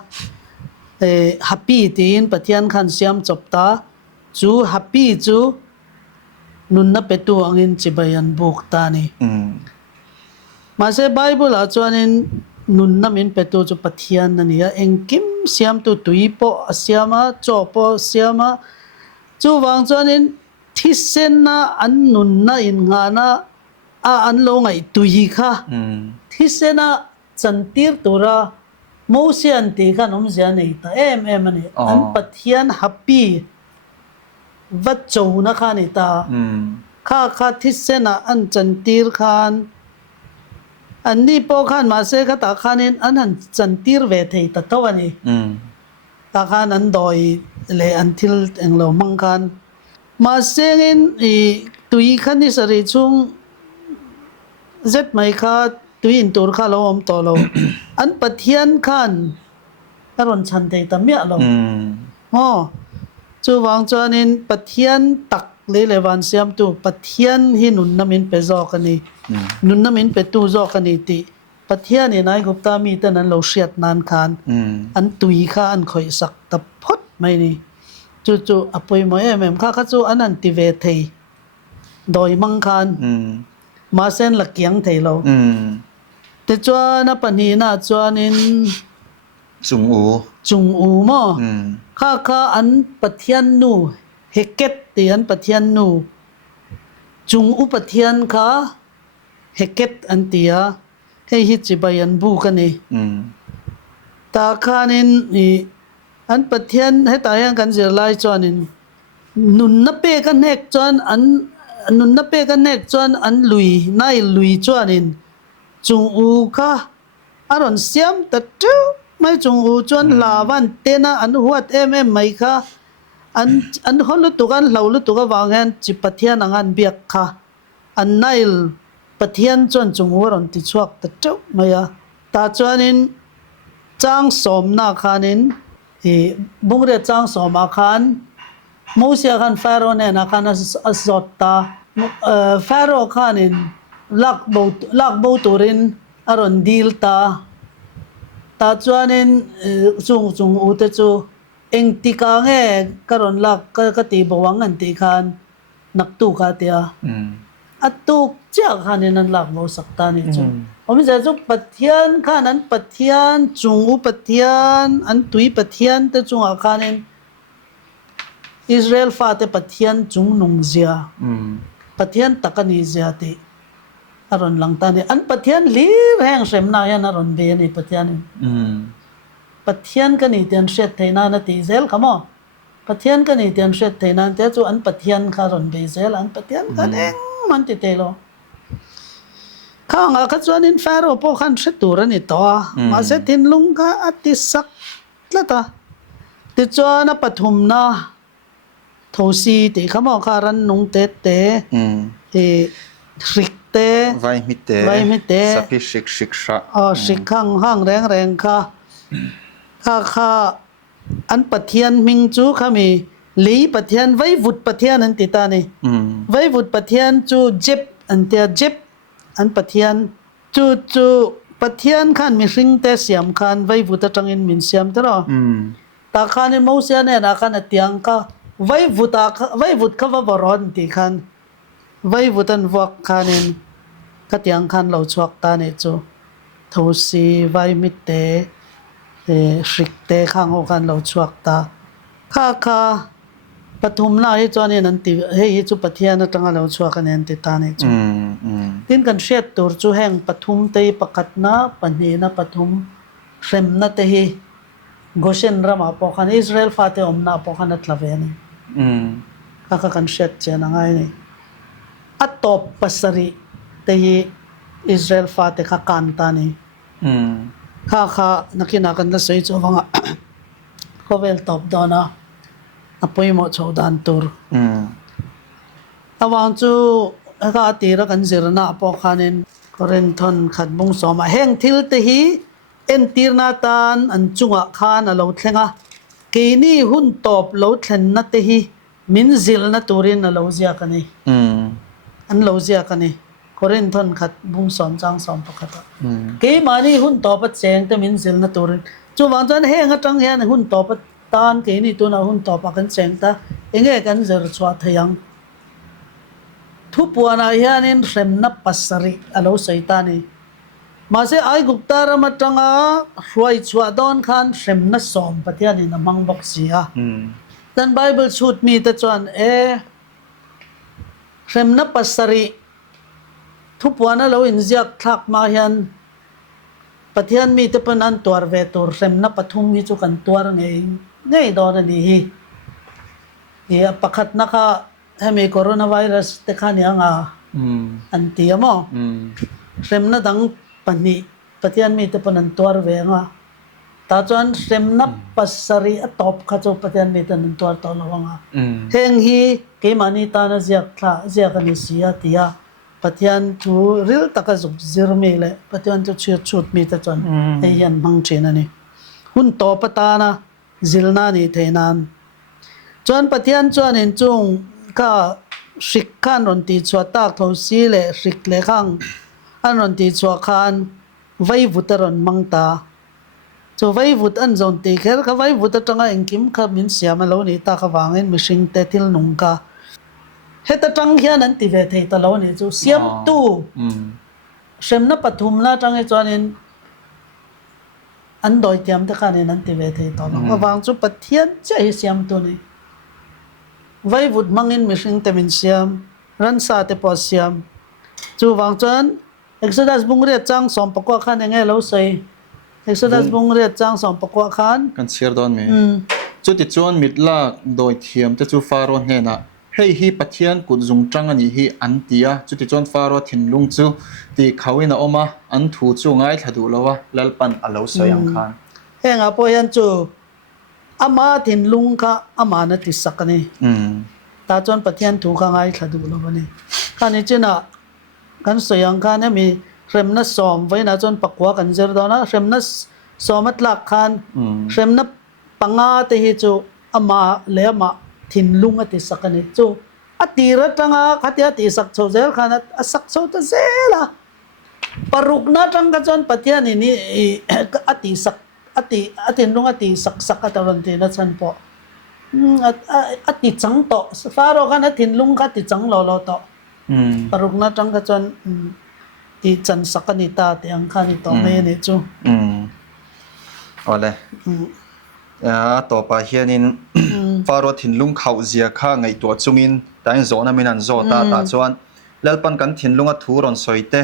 ฮัปปี้ตีนปัทยานขันเสียมจบตาจูฮัปปี้จูนุนนับเป็นตัวอังอินจิบยันบุกตานี่มาเสไบเบิลอาจารย์นุนนับอินเป็นตัวจุปัทยานนั่นเนี่ยเองกิมเสียมตัวตุยปอเสียมาจอปอเสียมาจูวางจารย์ที่เส้นน่ะอันนุนน่ะอินงานะอันลงไอตุยค่ะที่เส้นน่ะจันทีร์ตัวระมูเสียนตีกันน้องเสียนี่ตานี่อันปัทยานฮัปปี้วัดจูนะคะนี่ตาข้าที่เสนาอันจันทีร์ขันอันนี้พอขันมาเสกตาขันอันนั้นจันทีร์เวทีตาตัวนี้ตาขันอันดอยเลยอันทิลเองเรามังขันมาเสกินตุยขันนี่สริชุงเจ็ดไม่ขาตุยอินตัวข้าเราอมตัวเราอันปัทยานขันอารมณ์ชันเตยตาเมียเราจูวางจานินปัทยานตักเลยวันเสียมตัวปัทยานหินุนน้ำมินเปจอกันนี่นุนน้ำมินเปตูจอกันนี่ติปัทยานนี่นายกุปตามีแต่นั้นเราเสียดนานคานอันตุยข้าอันคอยสักตะพดไม่นี่จู่อภัยมาข้าจู่อันนั้นติเวทีโดยมังคานมาเส้นหลักเกียงเทเราแต่จวนปัญหาหน้าจวนินจุงอูมั้งข้าอันปัทยานนูเฮเกตตีอันปัทยานนูจุงอุปัทยานข้าเฮเกตอันตีให้ฮิจิบายันบุกันนี่ตาข้านินอันปัทยานให้ตายังกันเสียลายจวนินนุนนับเปกันเนกจวนอันนุนนับเปกันเนกจวนอันลุยนายลุยจวนินจุงอูข้าอารอนเสียมตัดจูไม่จงอูจวนลาวันเตนะอันหัวไม่ค่ะอันฮอลลุตุกันเหล่าลุตุกันวางเงินจิปัทยานังอันเบียกค่ะอันนั่นปัทยานจวนจงหัวรันติชวกตัดจุไม่ตาจวนินจ้างสมนาคานินบุงเรียจ้างสมอาคารมูเสียกันฟาโรเนี่ยนาคานัสจอดตาฟาโรคานินลักบูตุรินอารอนดีลตาตาจวนนินจงอุตจูเองติกางกรอนลักก็ตีบวังอันติคันนักตุกาเตียอัตุกเจ้าขันนันลักโมสักตานี่จูผมจะจุปัทยานขันนั้นปัทยานจงอุปัทยานอันตุยปัทยานแต่จงอาขันอิสราเอลฟาเตปัทยานจงนงเซียปัทยานตักันอิเซียติอารอนหลังตานี่อันปัทยานลีแห่งเสมนายันอารอนเบนี่ปัทยานปัทยานกันนี่เตียนเช็ดไทยนานาติเซลขโมปัทยานกันนี่เตียนเช็ดไทยนานแต่จู่อันปัทยานคารอนเบเซลอันปัทยานกันเองมันติเตโลข้างอาคัจวนินฟาโรโปขันเช็ดตัวนี่ตัวมาเสตินลุงก็อติสักละตาติจวนปฐุมนาทศีติขโมคารันนุงเตเตริก เต vai mi te vai mi te sapi shik shik sha สิกขังห้างแรงแรงค่ะข้าอันปะเทียนมิงจูข้ามีหลีปะเทียนไว้วุดปะเทียนอันติตานี่ไว้วุดปะเทียนจูเจ็บอันเตียเจ็บอันปะเทียนจูปะเทียนขันมีสิงเตเสียมขันไว้วุดจังอินมินเสียมตลอดตาขันในมูเสียเนี่ยนะขันเตียงก็ไว้วุดข้าว่าบรอนตีขันไว้วุดันวักขันก็เตียงขันเราชวกตาเนี่ยจูทูสีไว้มิเตสิกเตข้างหัวขันเราชวกตาข้าปฐุมนาให้จวนนี่นั่นติเฮ้ยจูปะเทียนตั้งเราชวกกันเนี่ยติตาเนี่ยจูดินกันเชียดตัวจูแห่งปฐุมเตยปกัดนาปันเฮนะปฐุมเร็มนาเตยโกเชนรามาปอกันอิสราเอลฟาเตอมนาปอกันนัทลาเวนี่ข้ากันเชียดเจนังไงนี่อัตตบปัสรีเตยอิสราเอลฟาเตข้ากันตานี่ข้านักนักันละสวยจูฟังก็เวลตบดอนะapoy mo chawdan tur awang chu ka tira kan zirna po khanin korenthon khatbung soma heng thil te hi en tirna tan an chunga khan alo thlenga keini hun top lo thlen na te hi min zil na turin alo zia kani an lo zia kani korenthon khatbung som chang som pakata ke mani hun top a cheng te min zil na turin chu wang chan heng atang hian hun top tan ke ni tu na hun to pa kan cheng ta enge kan zer chwa thayang thu puana hianin rem na pasari alo saitani ma se ai gupta ramatanga huai chwa don khan rem na som patiani na mangbok sia dan bible shoot mi ta chuan rem na pasari thu puana lo in ziak thak ma hian pathian mi te panan tuar ve tur rem na pathum mi chu kan tuar ngay do na ni hi pakhat na ka hemi coronavirus te khania nga anti mo rem na dang pani patian mi te panan tuar ve nga ta chuan rem na pasari atop kha chu patian mi te nan tuar to lawanga heng hi ke mani ta na ziak ani sia tia pathian chu ril taka zuk zir mi le pathian chu chut mi ta chuan ei yan mang chen ani hun to patana zilna ni theinan chuan pathian chuan in chung ka sik khan ron ti chwa tak tho si le sik le khang an ron ti chwa khan vai vutaron mangta chu vai vut an zon ti kher ka vai vut atanga engkim kha min siam lo ni ta ka wangin mishing te thil nung ka heta tang hian an ti ve thei ta lo ni chu siam tu sem na pathum na tang e chuan in an doi tiam te khan in an ti ve thei to lo awang chu pathian che hi siam tu ni vai vut mangin mishing te min siam ran sa te po siam chu wang chuan exodus bungre chang som pakwa khan enge lo sei exodus bungre chang som pakwa khan kan share don me chu ti chuan mitlak doi thiam te chu faro hne na hei hi pathian kut zung tang ani hi an tia chu ti chuan faro thinlung chu ti khawina oma an thu chu ngai thadu lowa lalpan alo soyang khan heng apo yan chu ama thinlung kha ama na ti sakani ta chuan pathian thu kha ngai thadu lowa ni khani china kan soyang khan mi remna som vaina chuan pakwa kan zer dona remna somat lak khan remna panga te hi chu ama le ama thinlung ati sakani chu atira tanga khatia ti sak chho zel khanat asak chho ta zela parukna tang ka chon pathian ni ati sak ati nung ati sak ataron ti na chan po ati chang to faro kana thinlung ka ti chang lo to parukna tang ka chon ti chan sakani ta ti ang khani to me ni chu ole to pa hianin faro thinlung khau zia kha ngai to chungin taing zona min an zo ta chuan lalpan kan thinlunga thuron soite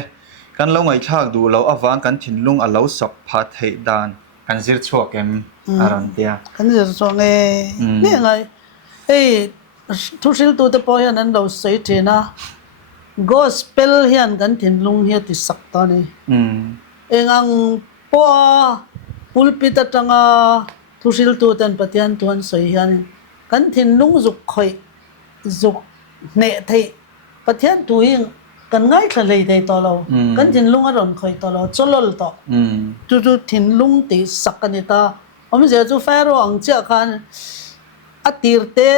kan lo ngai thak du lo awang kan thinlung alo sok pha thei dan kan zir chuak em aran tia kan zir chuak ne ngai ei thusil tu te po hian an lo sei thina gospel hian kan thinlung hi ti sak ta ni engang po pulpit atanga thusil tu tan pathian tuan soi hian kan thinlung zuk khoi zuk ne thei pathian tu hi กันง่ายทะเลได้ต่อเรากันทินลุงอรอนคอยต่อเราจลลต่อจู่ๆทินลุงตีสักกันนี่ตาผมเสียจู่แฟร์อังเจ้ากันอัดตีร์เตะ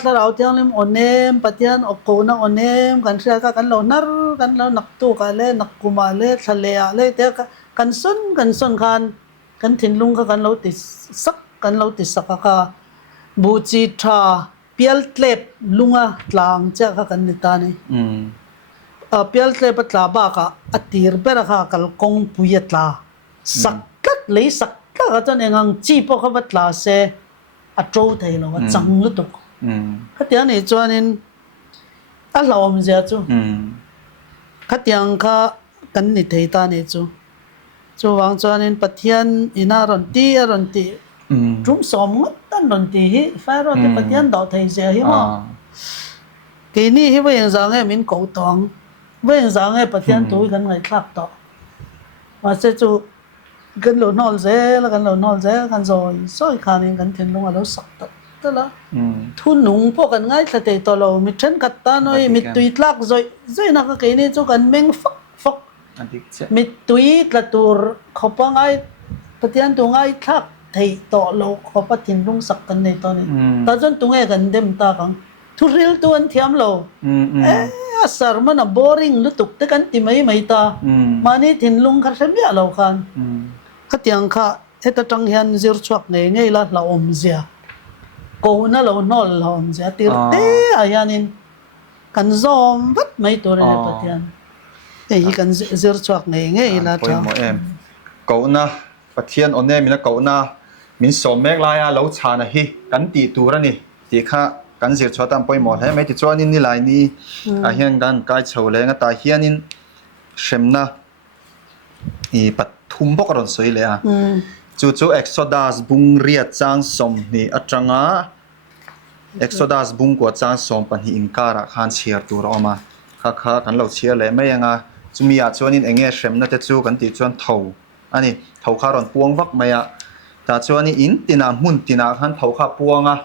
ทเราเที่ยงลิมอเนมปะเทียนอโกนักอเนมกันเสียกันเรานัรกันเรานักตู้กันเลยนักกุมาเลยทะเลเลยเตะกันส่วนกันทินลุงกันเราติสักกันเราติสักก็บูจิทราเปียลเล็บลุงอ่ะหลังเจ้ากันนี่ตานี่เปียลเล็บตลาบ้าก็อัดตีร์เบระค่ะกันกงปุยตลาสักกัดเลยสักกัดก็จะเนี่ยงังจีบเขาบัตลาเสอัดโจไทยเราว่าจังลุตุกขัดยังนี่จวนนินอัลลอฮ์มันจะจูขัดยังข้ากันนี่ไทยตานี่จูวางจวนนินปัทยันอินารันตีรุ่มสมงตันรันตีฮิฟ้ารอดปัทยันดาวไทยเสียฮิมากีนี่ฮิว่ายังสังเกมินกูตองว่ายังสังเกปัทยันตัวกันไงคลักต่อว่าเสจูกันหลุดนอนเสียแล้วกันหลุดนอนเสียกันซอยขานี่กันทิ้งลงแล้วสักตัดละทุนหนุ่งพวกกันง่ายสเตตโลมิเช่นกัตตาหน่อยมิตุยตลักซอยนักเกนี่จูกันเมงฟกมิตุยตละตัวเขาปังง่ายปฏิญาณตัวง่ายทักไทยต่อโลเขาปฏิญลงสักกันในตอนนี้แต่จนตัวเองกันเต็มตากังทุเรียลตัวอันเทียมโลสารมันอ่ะ boring ลุตุกแต่กันติไม่ตามานี่ทิ้งลงกันเสียเรากันขัดยังข้าเฮตจังเฮียนซิร์ชวักไงละเราอมเสียกูน่ะเรานอลเราอมเสียตีร์เตะอายันินกันซอมวัดไม่ตัวเลยปะเทียนไอ้กันซิร์ชวักไงละจ้ากูน่ะปะเทียนอันนี้มีนะกูน่ะมีสมเมกลายเราชานะฮิกันตีตัวนี่ตีข้ากันซิร์ชวักตามไปหมดให้ไม่ติดจวนนี่ลายนี่อาเฮียนกันกายเฉลยงั้นตาเฮียนินเช่นนะอีปัดทุ่มพกรอนสวยเลยอ่ะจู่ๆ Exodus บุงเรียดจางสมนี่อัจฉริยะ Exodus บุงกว่าจางสมปัญหาอินการะขันเชียร์ตัวเรามาข้ากันเราเชียร์เลยไม่ยังอ่ะจู่มีอาจจะนี่เองเช่นนั่นจะจู่กันติดจวนเท่าอันนี้เท่าข้ารอนพวงวักไม่อ่ะแต่จู่นี่อินตินามุนตินาขันเท่าข้าพวงอ่ะ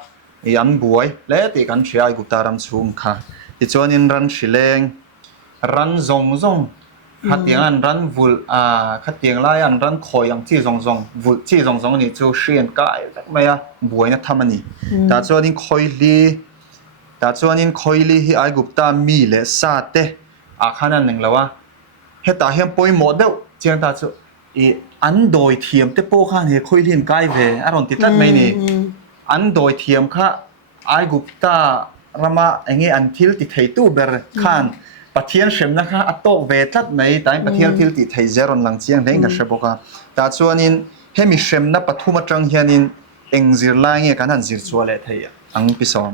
ยันบวยและติกันเชียร์กุตารำชุมค่ะติดจวนนี่รันชิเลงรันซงขัดยังอันรันวุลขัดยังไล่อันรันคอยยังที่ซงวุลที่ซงนี่จู่เชียนกายไม่อะบวยนะทำมันนี่แต่จู่นี่คอยลีที่ไอ้กุปตามีเลสาเตขนาดหนึ่งแล้วว่าเฮตาเฮียมปอยหมดเดียวเจียงตาจู่อันโดยเทียมเตโป้ข้าเนี่ยคอยเลียนกายเวอารมณ์ติดตัดไม่นี่อันโดยเทียมข้าไอ้กุปตารามาเงี้ยอันทิลติดให้ตู้เบอร์ข้านปะเทียนเฉมนะคะอัตโตเวทัดไหมแต่ปะเทียนทิลติไทยเจรอนหลังเชียงเล่นกับเชบกะแต่ส่วนนี้ให้มีเฉมนับปะทุมาจังเฮียนินเอ็งจิรลายเงี้ยกันหันจิรชัวเลยไทยอังพิสอม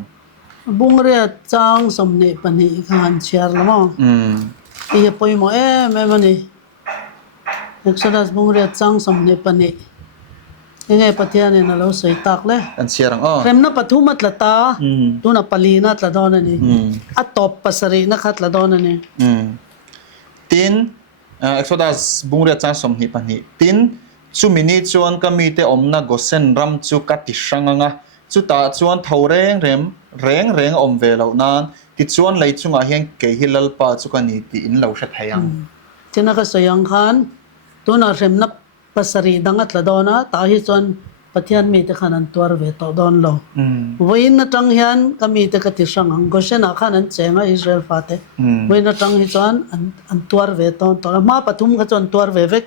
บุงเรียจังสมเนปนีกันเชียร์ละมั้งอีปอยโมแม่มันนี่เด็กสาวบุงเรียจังสมเนปนียังไงปะเทียนเนี่ยเราใส่ตักเลยอันเชียร์เริ่มนับปะทุมัดละตาตัวนับปลีนัดละดอนนี่อัตตบปัสรีนักขัดละดอนนี่ตินExodus บุงเรียจังสมนิปนีตินชูมินิชวนก็มีแต่อมนักกษันรำจูกัดติชังงะจูตาชวนเท่าเร่งอมเวลานั้นติชวนเลยจุงอาเฮียงเกฮิลลปาจูกันนี่ติอินเราชัดเฮียงเจ้านักสยังขันตัวนักเริ่มนับปัสรีดังอัตละดอนะตาฮิจวนปะเทียนมีแต่ขันตัวเวตดอนโลวินจังเฮียนก็มีแต่กติชังอังกษันอาขันเจงอิสราเอลฟาเตวินจังฮิจวนอันตัวเวตอนตัวมาปฐุมก็จวนตัวเวก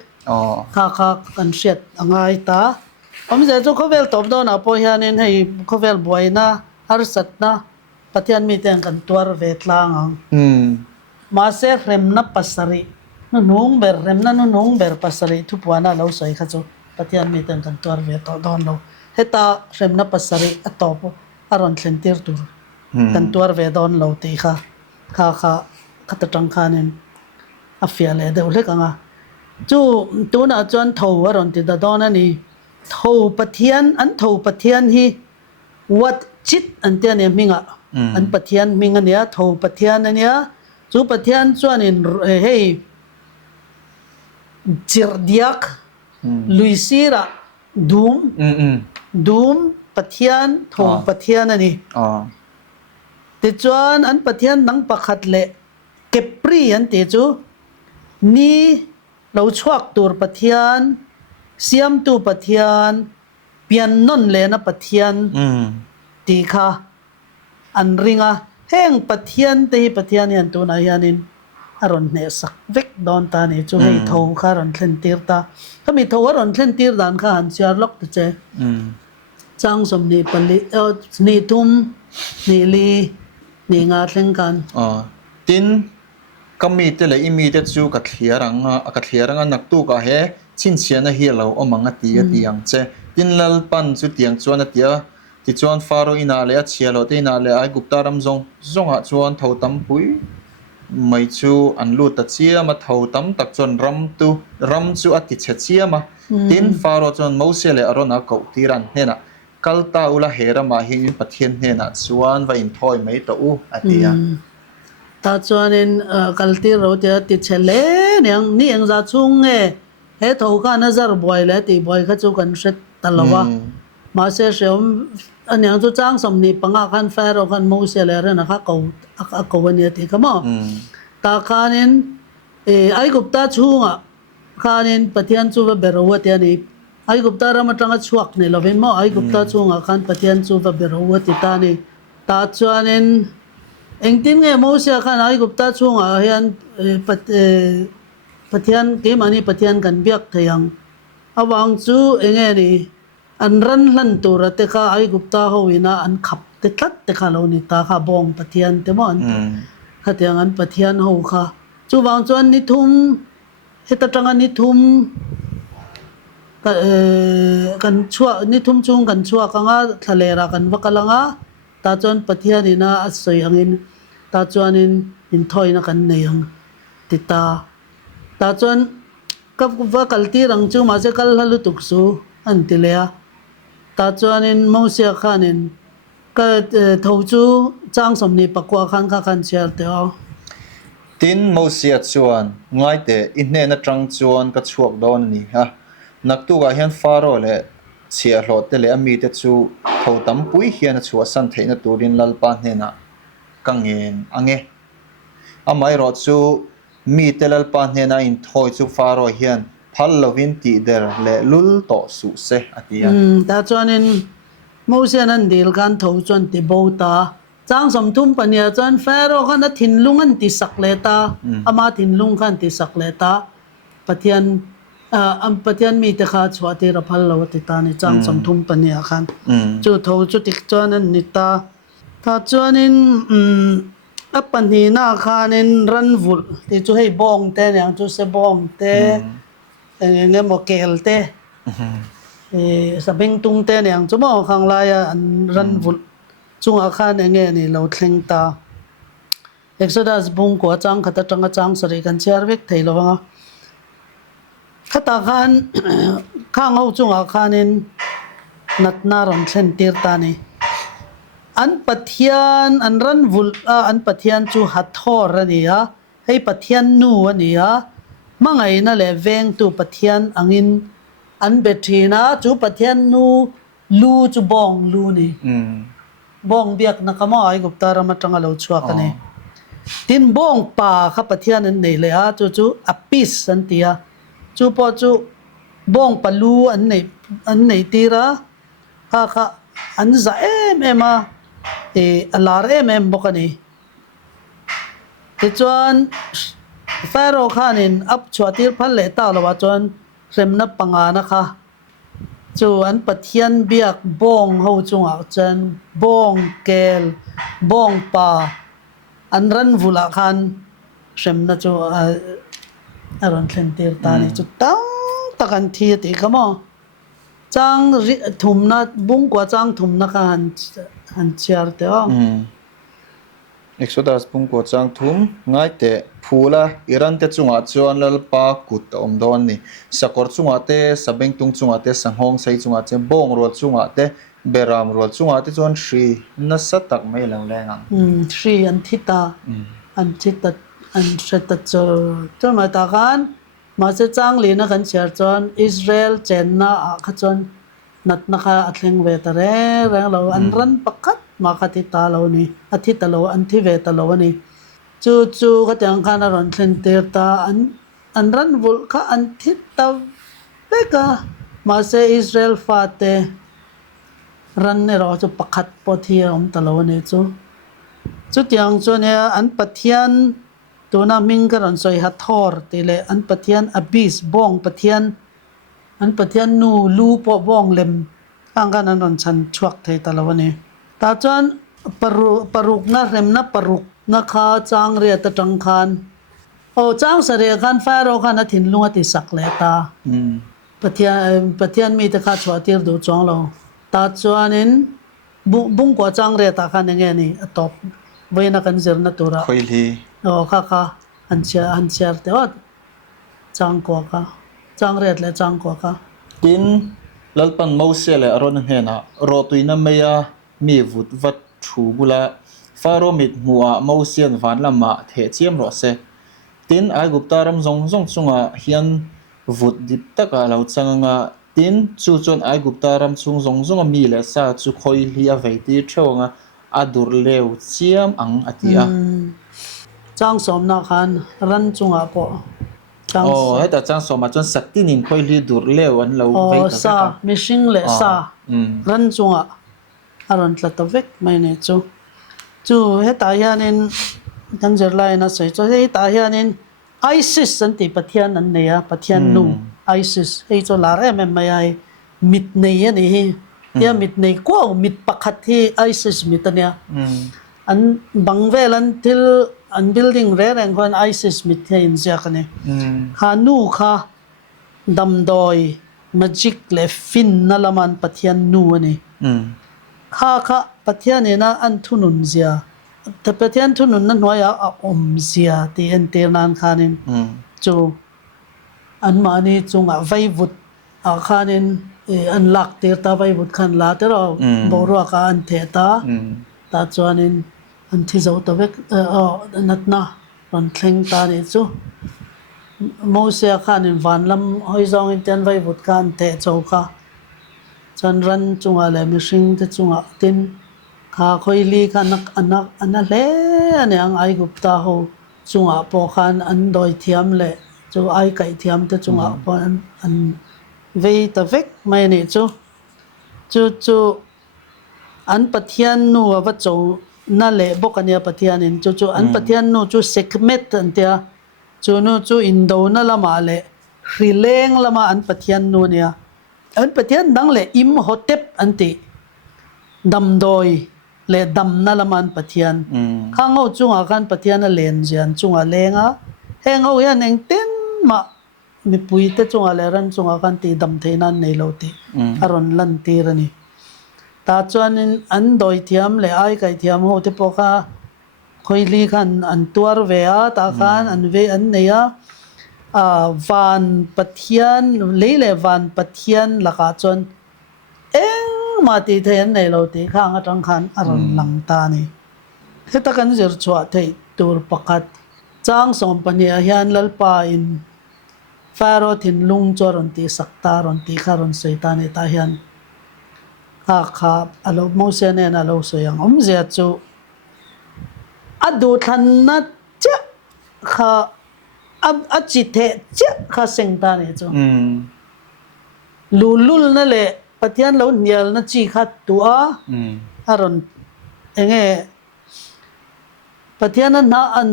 ข้ากันเสียดอังไงตาผมจะจูเขาเวลตบดอนอ่ะพอเฮียนินให้เขาเวลบวยนะฮาร์สัตนะปะเทียนมีแต่กันตัวเวทลางอังมาเสเริ่มนับปัสรีนุ่งเบอร์เรมนั่นนุ่งเบอร์ปัสรีทุกวันน่ะเราใส่ข้าจูปฏิญาณมีแต่กันตัวเวทดอนเราเฮตาเรมนับปัสรีอัตโตปอารอนเซนติร์ตูกันตัวเวทดอนเราตีข้าตจังขานินอัฟยาเลเดวเล็กอ่ะจู่ตัวน่ะจวนทูอารอนติดดอนนี่ทูปฏิญาณอันทูปฏิญาณฮีวัดจิตอันเตียนมิงอ่ะอันปฏิญาณมิงอันเนี้ยทูปฏิญาณอันเนี้ยจู่ปฏิญาณจวนนินเฮ้Cerdiak, Luisira, Doom, Patian, Thong Patian ani. Tichuan an Patian nang pakhat le ก็บปรีอันติจูนี่เราชวกตัวปะเทียนเสียมตัวปะเทียนเปลี่ยนนนเลนะปะเทียนตีค่ะอันริงอ่ะแห้งปะเทียนตีปะเทียนยันตัวไหนยันินอารมณ์เนี่ยสักเวกดอนตาเนี่ยจูให้ทาวค่ะรอนเทนตีร์ตาถ้ามีทาวรอนเทนตีร์ดานค่ะหันเชียร์ล็อกตัวเจจังสมนี่ปลีนี่ทุ่มนี่ลีนี่งาเล่นกันtin kami te le imi te chu ka thliaranga nak tu ka he chin chiana hi lo omanga ti atiang che tin lal pan chu tiang chuan atia ti chuan faro ina le a chialo te ina le ai gupta ram zonga chuan tho tam pui mai chu an lu ta chia ma tho tam tak chuan ram chu ati che chia ma tin faro chuan mo se le arona ko tiran hena kalta ula hera ma hi pathian hena chuan va in thoi mai to u atia ta chuanin kalti ro te ti chele niang ni ang za chung nge he tho ka na zar boy le ti boy kha chu kan set talawa ma se shom anyang chu chang som ni panga khan fa ro khan mo se le na kha ko wania ti kamo ta khanin ai gupta chunga khanin pathian chu ba berowa te ni ai gupta ram atanga chuak ne lovin mo ai gupta chunga khan pathian chu ba berowa ti ta ni ta chuanin eng tin nge mo sia khan ai gupta chunga hian pathian ke mani pathian kan biak thayang awang chu enge ni an ran hlan tur te kha ai gupta hoina an khap te tlat te kha lo ni ta kha bong pathian te mo an khatiang an pathian ho kha chu wang chuan ni thum heta tanga ni thum kan chua ni thum chung kan chua kanga thalera kan wakalanga ta chuan pathian ina asoi angin ta chuanin in thoina kan neyang tita ta chuan kap wa kalti rang chu ma se kal halu tuksu an tilea ta chuanin mosia khanin ka thau chu chang somni pakwa khan kha khan share te au tin mosia chuan ngai te inne na tang chuan ka chuak don ni ha nak tu ga hian faro le chia hlot te le ami te chu tho tam pui hian chu san theina turin lalpa hena kangin ange amai ro chu mi te lalpa hena in thoi chu faro hian phal lovin ti der le lul to su se atia ta chuanin mosia nan dil kan tho chuan ti bota chang som thum pania chuan faro khan a thinlung an ti sak le ta ama thinlung khan ti sak le ta pathian mi te kha chhuati ra phal lo ti ta ni chang som thum pania khan chu tho chu tik chuan an ni ta chuanin apani na khanin ran vul ti chu hei bong te nyang chu se bong te nge mo kel te sabeng tung te nyang chu mo khang la ya an ran vul chung a khan nge ni lo thleng ta exodus bung ko chang khata tanga chang sari kan chiar vek thei lo wanga khata khan khang ho chung a khanin natna ron thlen tir ta ni an pathian an ran vul an pathian chu hathor ania hei pathian nu ania mangai na le veng tu pathian angin an betrina chu pathian nu lu chu bong lu ni bong biak na kama ai gupta ram atanga lo chua kane tin bong pa kha pathian an nei le a chu apis an tia chu po chu bong palu an nei tira kha an za ema alar em bokani ti chuan pharaoh khanin up chhuatir phal le ta lawa chuan remna panga na kha chu an pathian biak bong ho chunga chen bong kel bong pa an ran vula khan remna chu aron thlentir ta ni chu tang takan thi ti kamo chang thumna bung kwa chang thumna kha han chiar te ong exodus bung ko chang thum ngai te phula iran te chunga chuan lalpa kut om don ni sakor chunga te sabeng tung chunga te sanghong sei chunga che bong ro chunga te beram ro chunga te chuan shri na satak mai lang lenga shri an thita an sheta cho ma ta kan ma se chang le na kan chiar chuan israel chen na kha chuan nat na kha athleng ve ta re lo an ran pakat ma kha ti ta lo ni athi ta lo an thi ve ta lo ni chu ka tiang khan a ron thlen ter ta an ran vul kha an thit ta beka ma se Israel fa te ran ne ro chu pakhat po thi om talo ne chu tiang chu ne an pathian tuna ming ka ron soi ha thor te le an pathian abis bong pathian an pathian nu lu po bong lem ang kan an ron chan chuak thei talo ne ta chuan paruk na rem na paruk na kha chang ria ta tang khan o chang sa ria khan fa ro khan a thin lunga ti sak le ta pathian mi ta kha chwa tir du chong lo ta chuanin bung kwa chang ria ta khan nge ni atop voina kan zir na tura khoi li o kha an chia te ot chang kwa ka chang ria le chang kwa ka tin lalpan mose le aron hena ro tuina meya mi vut vat thu bula faro mit muwa mosian van lama the chiam ro se tin ai gupta ram zong chunga hian vut dip taka lo changa tin chu chon ai gupta ram chung zong mi le sa chu khoi li a veiti thewanga adur leu chiam ang atia chang som na khan ran chunga po chang heta chang som ma chon saktin in khoi li dur leu an lo veita sa mishing le sa ran chunga aron tla ta vek mai ne chu heta hianin kan zer lai na sei chu heta hianin ISIS an ti pathian an ne ya pathian nu ISIS hei chu la re me mai ai mit nei ani hi ya mit nei ko mit pakhat hi ISIS mit ania an bangvel an til an building re reng kon ISIS mit the in sia kane kha nu kha damdoi magic le fin na laman pathian nu ani kha pathian ena an thunun zia ta pathian thunun na noya a om zia ti en te nan khanin chu an mani chunga vaivut a khanin an lak ter ta vaivut khan la te ro boru ka an the ta chuanin an thi zo ta vek natna ron thleng ta ni chu mose khanin van lam hoi zong in ten vaivut khan the chauka chan ran chunga le mishing te chunga tin kha khoi li khan anak ana le ane ang ai gupta ho chunga po khan an doi thiam le chu ai kai thiam te chunga po an vei ta vek mai ni chu an pathian nu wa chu na le bokania pathian in chu an pathian nu chu sekmet an tia chu nu chu indo na lama le hrileng lama an pathian nu nia an pathian dang le im hotep anti damdoi le dam na laman pathian khango chunga kan pathian a len jian chunga lenga hengo yan eng ten ma mi pui te chunga le ran chunga kan ti dam theinan nei lo ti aron lan ti rani ta chuanin an doi thiam le ai kai thiam ho te poka khoili khan an tuar ve a ta khan an ve an neya van pathian leile van pathian laka chon eng ma ti thein nei lo ti khang atang khan aron lang ta ni heta kan zir chwa thei tur pakhat chang som pania hian lalpa in faro thin lung choron ti sakta ron ti kharon seitani ta hian kha alo mose ne na lo so yang zia chu adu than na cha kha a chi the cha kha seng ta ne chu lulul na le pathian lo nial na chi kha tua aron enge pathian na an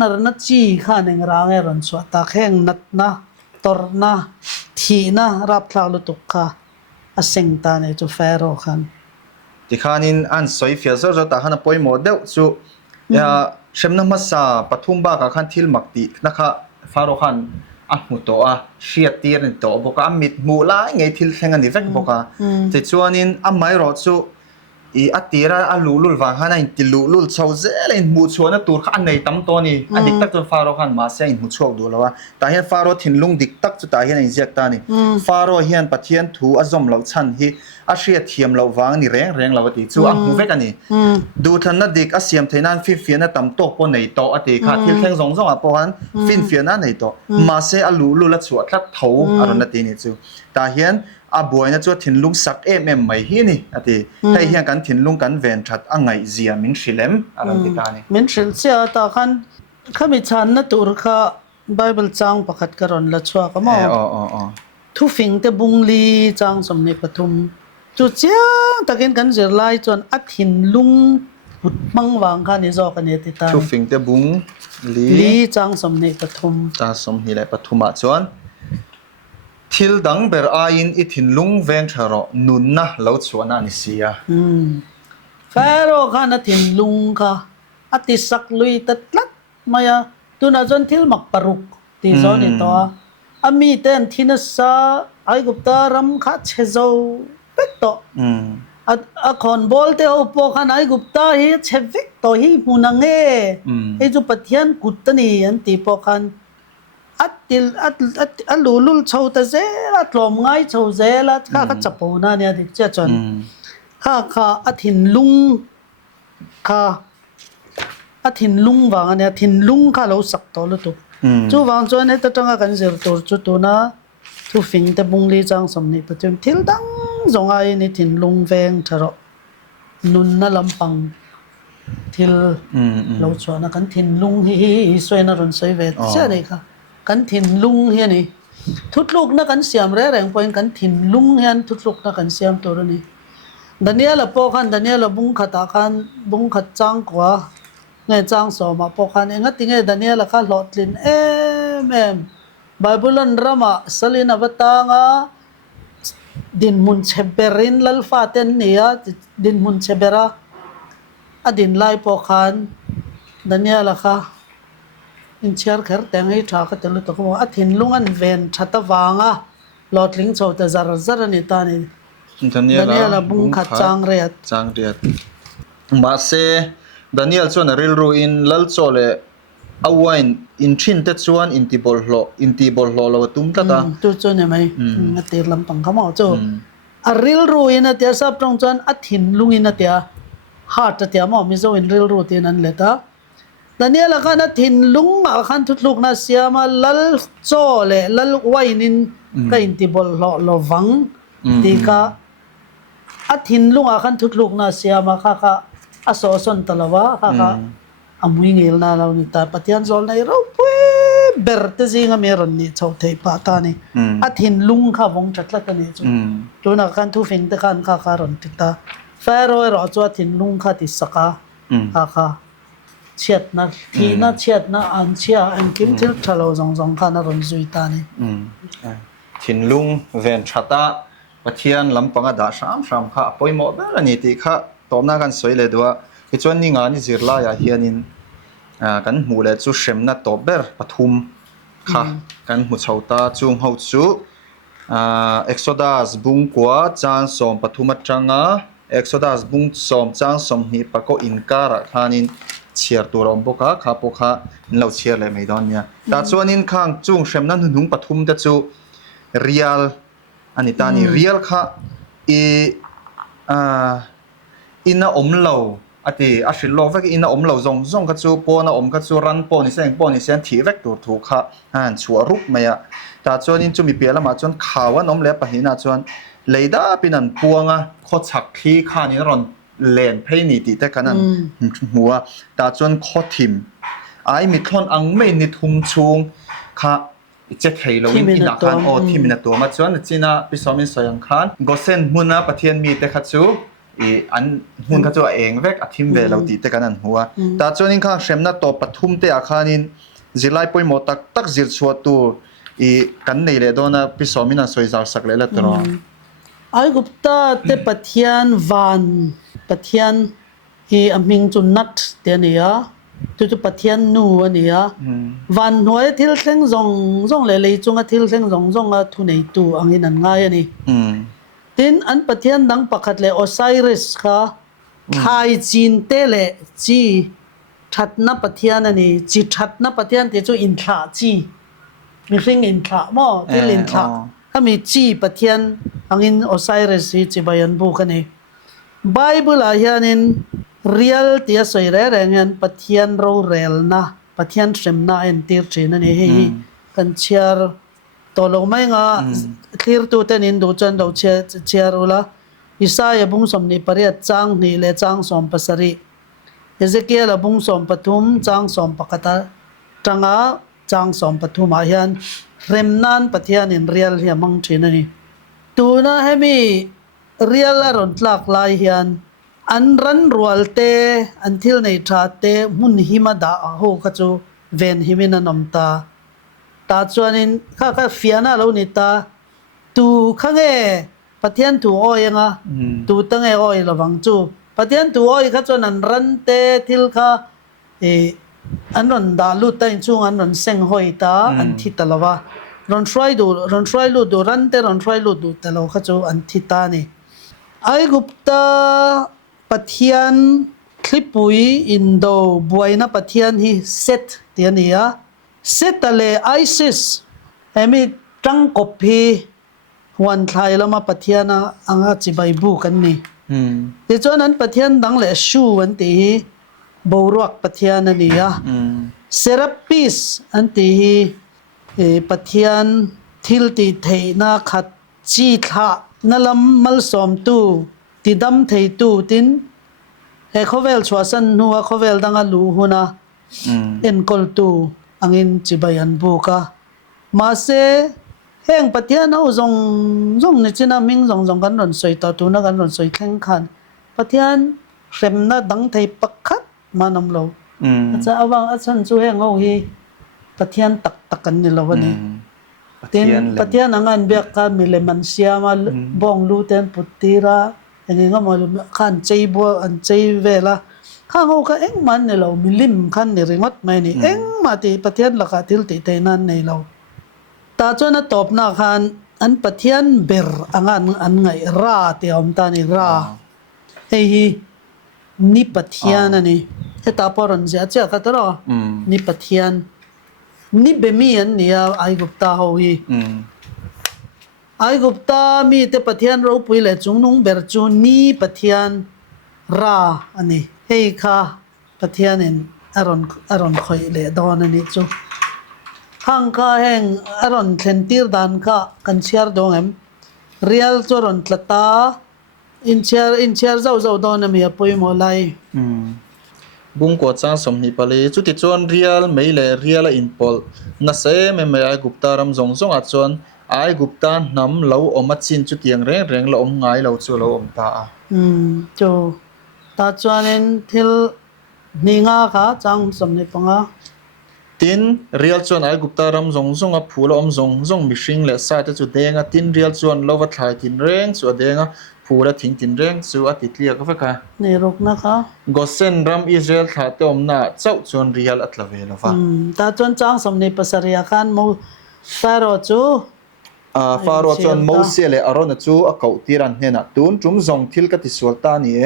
nar na chi kha neng rang ron chwa ta kheng nat na tor na thi na rap thla lu tuk kha a seng ta ne chu fero khan ti khanin an soi fia zo ta hana poi mo deuh chu ya shemna masa pathum ba ka khan thil makti na kha faro khan a mu to a shia tir ni to boka mit mu la ngei thil thlenga ni vek boka te chuanin a mai ro chu i atira a lulul wa hana in tilulul chho zel in mu chuana tur kha nei tam to ni adik tak chu faro khan ma se in mu chok du lawa ta hian faro thinlung dik tak chu ta hian in ziak ta ni faro hian pathian thu azom lo chan hi a hria thiam lo wang ni reng lo ti chu a mu vek ani du than na dik a siam theinan fi fiana tam to po nei to ati kha thil thleng zong zong a po han fin fiana nei to ma se a lulul a chuat thlat tho aron na ti ni chu ta hian a buai na chu thin lung sak em mai hi ni ati hei hian kan thin lung kan ven that angai zia min hrilem alam ti ta ni min hril sia ta khan khami chan na tur kha bible chang pakhat karon la chua ka mo thu fing te bungli chang somni pathum chu chiang takin kan zir lai chon a thin lung put mang wang kha ni zo ka ne ti ta thu fing te bung li chang somni pathum ta som hi le pathuma chuan thil dang ber a in I thin lung veng tharo nun na lo chuana ni sia pharaoh kha na thin lung kha ati sak lui tatlat maya tuna jon thil mak paruk ti zo ni to ami ten thinasa ai gupta ram kha chezo pek to a khon bol te opo khan ai gupta hi chevek to hi munange e ju pathian kutani an ti po khan atil alulul chho ta ze la tlom ngai chho ze la kha ka chapo na ne dik cha chon kha athin lung kha athin lung wang ne thin lung kha lo sak to lu tu chu wang chuan ne ta tanga kan zir tur chu tu na thu fing te bungli chang som ni patum thil dang zonga ni thin lung veng tharo nun na lampang thil lo chona kan thin lung hi soina ron soi ve cha nei kha kan thin lung hi ni thutluk na kan siam re reng point kan thin lung hian thutluk na kan siam tur ni daniel po khan daniel bung khata khan bung khat chang kwa nge chang so ma po khan enga tinge daniel kha lotlin em babylon rama salin avatanga din mun cheberin lalfa ten nia din mun chebera adin lai po khan daniel kha in chair khar tengai tha ka telu to ko athin lungan ven thata wanga lotling chho ta zar zar ni ta ni daniel bung kha chang riat ma se daniel chuan ril ru in lal chole awain in thin te chuan in ti bol hlo lo tum ta ta tu chu ne mai atir lam pang kha mo chu a ril ru in a tia sap tong chuan athin lung in a tia heart ta tia mo mi zo in ril ru tin an leta daniel kana thin lung ma khan thutluk na siama lal chole lal wainin ka in ti bol lo wang ti ka athin lung a khan thutluk na siama kha aso son talawa kha amui ngil na lo ni ta patian zol nei ro pwe berte zinga meron ni chau thei pa ta ni athin lung kha wong chatla ka ni chu tuna kan thu fing te kan kha ron ti ta pharaoh ro chu athin lung kha ti saka kha chiat na thi na chiat na an chia an kim thil thalo zong kha na ron zui ta ni thin lung ven thata pathian lampanga da sham kha poimo ber ani ti kha tomna kan soi le dua ki chuan ni nga ni zirla ya hianin kan hmu le chu hremna to ber pathum kha kan hmu chhota chung ho chu exodus bung kwa chan som pathum atanga exodus bung som chang som hi pako inkara khanin chiar turom boka kha pokha lo chiar le meidon nia ta chuanin khang chung hremna hunung pathum te chu real ani tani real kha ina omlo ati ashil lo vek ina omlo zong ka chu pona om ka chu ran poni seng thi vek tur thu kha han chua rup maya ta chuan in chumi pela ma chuan khawan om le pahina chuan leida pinan puanga kho chak thi kha ni ron len phei ni ti te kanan huwa ta chuan kho thim ai mi thon ang me ni thum chung kha che thei lo in ina khan o thimina to ma chuan china pisomin soyang khan gosen huna pathian mi te kha chu an hun ka chu eng vek a thim ve lo ti te kanan huwa ta chuan in kha hremna to pathum te a khanin zilai poimo tak zir chhuat tu kan nei le dona pisomin a soizar sak le la tro ai gupta te pathian van pathian hi aming chu nat te nia tu pathian nu ania van hoi thil thleng zong le le chunga thil thleng zong a thu nei tu angin an ngai ani tin an pathian dang pakhat le osiris kha khai chin te le chi thatna pathian ani chi thatna pathian te chu in thla chi mi ring in thla mo til in thla kami chi pathian angin osiris hi chi bayan bu khani bible a hianin real tia soi re rengan pathian ro rel na pathian shrem na en tir chin ani hi kan chiar ตัวเราไม่งาคลีร์ตัวเต็นินดูจนเราเชียร์ละอิสายบุ้งสมนิปริยจังนี่เลจังสมปัสริเอเซเกียลบุ้งสมปฐุมจังสมปกตาจังอาจังสมปฐุมอายันเรมนันปฏิญาณินเรียลเฮียมังชินนี่ตัวน่ะให้มีเรียลรอนหลากหลายเฮียนอันรันรัวเตอันที่ในชาเตมุนหิมาดาโฮขจูเวนหิมินันอมตาตาจวนินข้าเฟียนาเรานิตาตูข้างเอปฏิญาณตูอ้อยงะตูตั้งเออ้อยระวังจูปฏิญาณตูอ้อยข้าจวนันรันเตทิลข้าอันนั้นดาลุตัยจูอันนั้นเซงหอยตาอันที่ตะลาวะรอนทรายดูรันเตรอนทรายดูตะลาวข้าจูอันที่ตานี่ไอกุปตาปฏิญาณคลิปุยอินโดบวยนะปฏิญาณฮีเซตเตียนี่อะเซตเลไอซิสเอมิจังกบพีวันไทยแล้วมาปฏิญาณอังอาจิบายบุกันนี่ที่จวนนั้นปฏิญาณดังเลชูวันที่บูรักปฏิญาณนี่อะเซราปิสอันที่ปฏิญาณทิลติเทนาขัดจีทะนั่นลำมัลสอมตูติดำเทตูตินเขาเวลชัวสันนัวเขาเวลดังอาลูหุนะเอ็นกอลตูอังอินจิบายันบุกะมาเซแห่งปฏิญาณเอาจงนี่จินามิงจงกันรอนสวยต่อตูนักันรอนสวยแข่งขันปฏิญาณเร็มน่าดังเทปักขัดมานำเราอาจจะเอาวางอาจารย์ช่วยเอาฮีปฏิญาณตักกันนี่เราวันนี้ปฏิญาณงานเบียกมีเลมันเซียมาบองลูเตนปุติระอย่างงี้ก็มาขันใจบัวอันใจเวลาข้างเขาก็เอ็งมันเนี่ยเรามีลิมขันนี่ริงัดไม่นี่เอ็งมาที่ปฏิญาณละกาทิลติเตนันในเราตาจวนตบหน้าขันอันปฏิญาณเบรอันไงราเตียมตานี่ราเฮ้ยนี่ปฏิญาณนี่เอตาปอรันเสียเจ้ากันตลอดนี่ปฏิญาณนี่เบมีอันนี่ไอกุปตาเขาฮีไอกุปตามีแต่ปฏิญาณเราปุยเลยจุงนุ่งเบรจูนี่ปฏิญาณราอันนี้เฮ้ยค่ะปฏิญาณนี่อารอนคอยเลยดอนอันนี้จูข้างข้าแห่งอารอนเซนตีร์ดานข้ากันเชียร์ดงเอ็มเรียลจรอนตลตาอินเชียร์เจ้าดอนมีปุยโมไลบุงกวดจังสมนิปลีจุดที่จวนเรียลไม่เลยเรียลอินพอลนั่นเสไม่ไอกุปตารำจงอัดจวนไอกุปตานำเราอมัดชินจุดยังเร่งเราอมไงเราจูเราอมตาจูตาจวนนินทิลนิงาค่ะจังสมนิปงาตินเรียลจวนไอกุปตารำจงอ่ะผู้เราอมจงมิชิงเลสายจุดเด้งอ่ะตินเรียลจวนเราวัดถ่ายตินเร่งจุดเด้งอ่ะผู้เราทิ้งตินเร่งจุดติดเลียก็ฟังค่ะนี่รุกนะคะก็เส้นรำอิสราเอลถ่ายเต็มหน้าเจ้าจวนเรียลอัตลเวลฟ้าตาจวนจังสมนิปสริยากันมูฟาโรจูฟาโรจวนมูเซเลอารอนจูอ่ะเขาตีรันเฮน่ะตุนจุ่มจงทิลกับติสวลตานี่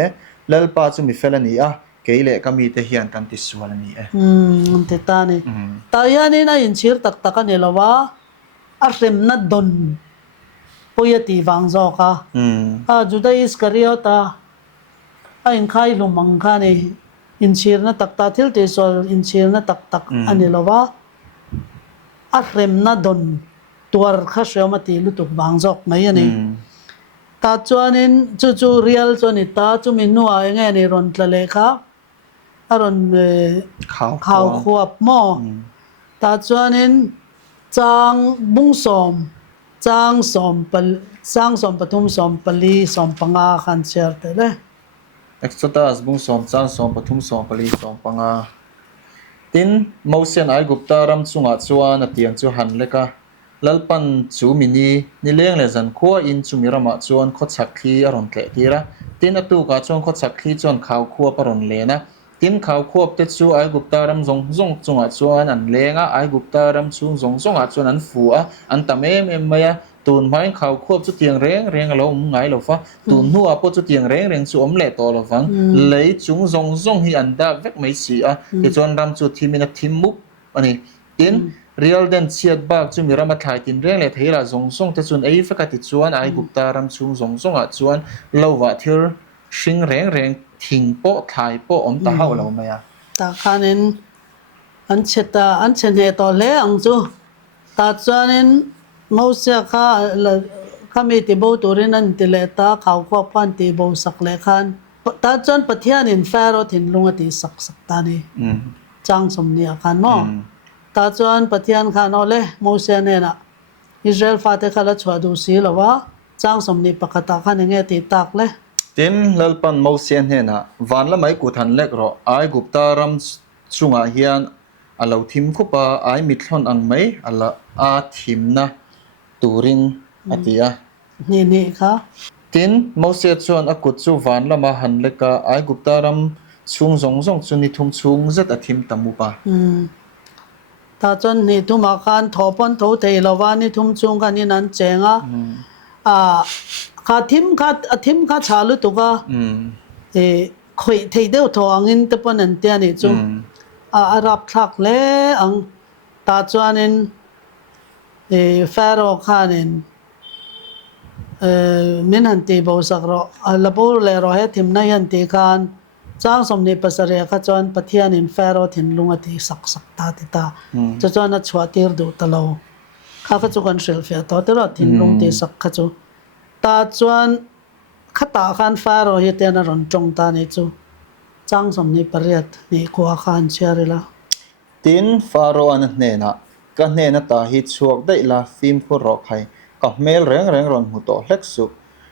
เลลป้าจุ่มมีเฟลนี่เกย์เล่ก็มีแต่เฮียนกันติสวลนี่ติตานี่ตายานี่นะอินชีร์ตักกันนี่ละวะอาเรมนัดดนปุยตีวังจอกจุดอิสกริโอตาอินขายลุมังคานี่อินชีร์นะตักตาทิลติสวลอินชีร์นะตักอันนี้ละวะอาเรมนัดดนตัวข้าเชื่อมาตีลุตุวังจอกไหมอันนี้ตาจวนนินจู่เรียลจวนิตาจุมินัวยังไงนี่รอนทะเลครับอารอนข่าวขวบหม้อตาจวนนินจางบุ้งสมจางสมปทุมสมปลีสมปังอาขันเชียร์เตเลยเอ็กซ์ตาสบุ้งสมจางสมปทุมสมปลีสมปังอาตินมูเซียนไอกุปตารำสุงอาจวนเตียงจูหันเลยค่ะลัลปันจูมินีนิเลี้ยงเลจันขัวอินจูมิรามาจวนขดสักทีอรอนเตตีระตินอตูกาจวนขดสักทีจวนข่าวขัวปรอนเลนะตินข่าวขัวเตจูไอกุปตารำจงจงอาจวนอันเลงไอกุปตารำจงอาจวนอันฟัวอันตะเมเมียตูนไม้ข่าวขัวจุดเตียงเร่งเราไงเราฟ้าตูนหัวปจุดเตียงเร่งจูอมเล่ต่อเราฟังเลยจุงจงฮีอันดาเวกไม่เสียที่จวนรำจุดที่มีนักทิมมุกอันนี้ตินเรียลเดนเชียดบากจุมีรามาถ่ายตินเร่งเลยที่เราจงแต่ส่วนไอ้ฟักติดชวนไอ้กุปตารำจงอ่ะชวนเราว่าที่ชิงเร่งทิ้งโปถ่ายโปอมตาเฮาเราไหมตาคันินอันเชตาอันเชนเฮตอเลอังจูตาจวนิน mau sia kha kami ti bo turin an ti le ta khau kho pan ti bo sak le khan ta chon pathian in faro thin lunga ti sak sak ta ni chang som ni khan mo ta chon pathian khan ole mau sia ne na Israel fa te khala chwa du si lawa chang som ni pakata khan nge ti tak le tin lalpan mo sian he na van la mai ku than lek ro ai gupta ram chunga hian alo thim khupa ai mithlon ang mai ala a thim na turin atia ni kha tin mo se chuan a kut chu van lama han leka ai gupta ram chung zong zong chu ni thum chung zet a thim tamu pa ta chon ni tu ma khan thopon tho thei lawa ni thum chung kan ni nan chenga kha thim kha chalu tu ga e khoi thei deu tho angin te pon an te ani chu arab thak le ang ta chuanin pharaoh khanin min han ti bo sak ro labo le ro he thim na yan ti khan chang som ni pasare kha chuan pathian in pharaoh thin lunga ti sak ta ti ta chu chuan a chhuat tir du talo kha chu kan shel fe to te ro thin lung ti sak kha chu ta chuan khata khan pharaoh hi te na ron tong ta ni chu chang som ni pariat ni kwa khan chiarila tin faro an hne na ka hne na ta hi chuak dai la fim khu ro khai ka mel reng reng ron mu to hlek su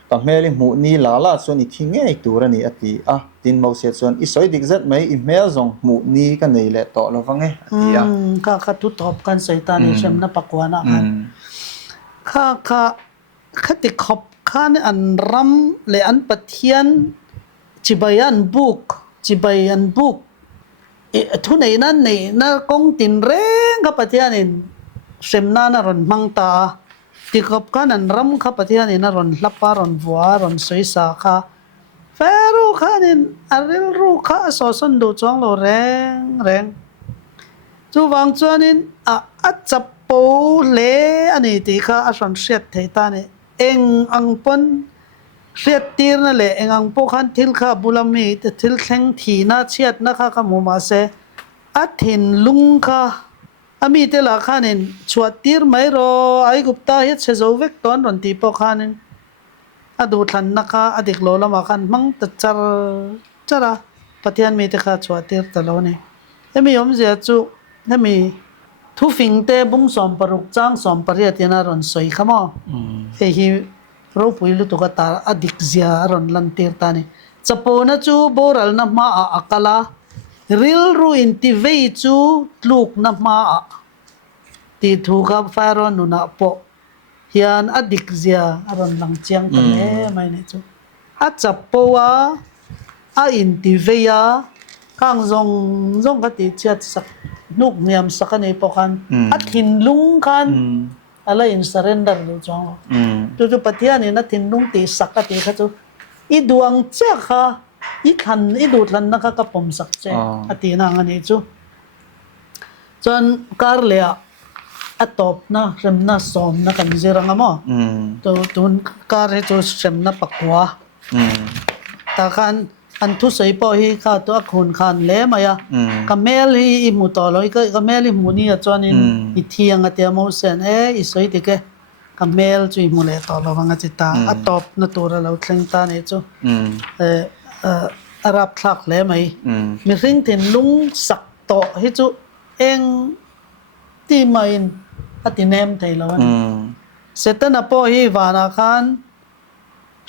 ka mel mu ni la la chuan i thinge ai tur ani ati a tin mo se chuan i soi dik zat mai i mel zong mu ni ka nei le to lo wange atia ka tu top kan saitan ni sem na pakwana khan khati khop khan an ram le an pathian chibayan book thu nei na kong tin reng ka pathian in semna na ron mangta ti khop khan an ram kha pathian in ron hlapa ron bua ron soisa kha feru khan in aril ru kha so son do chong lo reng chu wang chuan in a chapo le ani ti kha a ron hriat thei ta ni eng ang pon hriat tir na le eng ang po khan thil kha bulami te thil thleng thi na chiat na kha mu ma se a thin lung kha ami te la khanin chuat tir mai ro ai gupta hi che zo vek ton ron ti po khanin adu thlan na kha adik lo lama khan mang ta chara pathian mi te kha chuat tir ta lo ni emi yom zia chu hemi thu fing te bung som paruk chang som pariat yana ron soi khamo hi ro puilu to ka ta adik zia ron lan tir ta ni chapo na chu boral na ma akala ril ru in ti vei chu tluk na ma ti thu ka pharaoh nu na po hian adik zia ron lang chiang ta le mai ne chu a chapo a in ti veia kang zong ka ti chat sak nuk niam sakane po khan a thin lung khan ala in surrender lo chong tu pathian ni na thin lung ti sakka ti kha chu i duang che kha i khan i du thlan na kha ka pom sak che ati na ngani chu chon kar le a top na rem na som na kan zirang mo to tun kar he chu sem na pakwa ta khan an thu sei po hi kha to khun khan le maya kamel hi i mu to loi ka kamel hi mu ni a chuanin i thiang atia mo sen i soi ti ke kamel chu i mu le to lo wanga chi ta a top na tur lo thleng ta ne chu arab thak le mai mi ring tin lung sak to hi chu eng ti main atinem thei lo ani setana po hi wana khan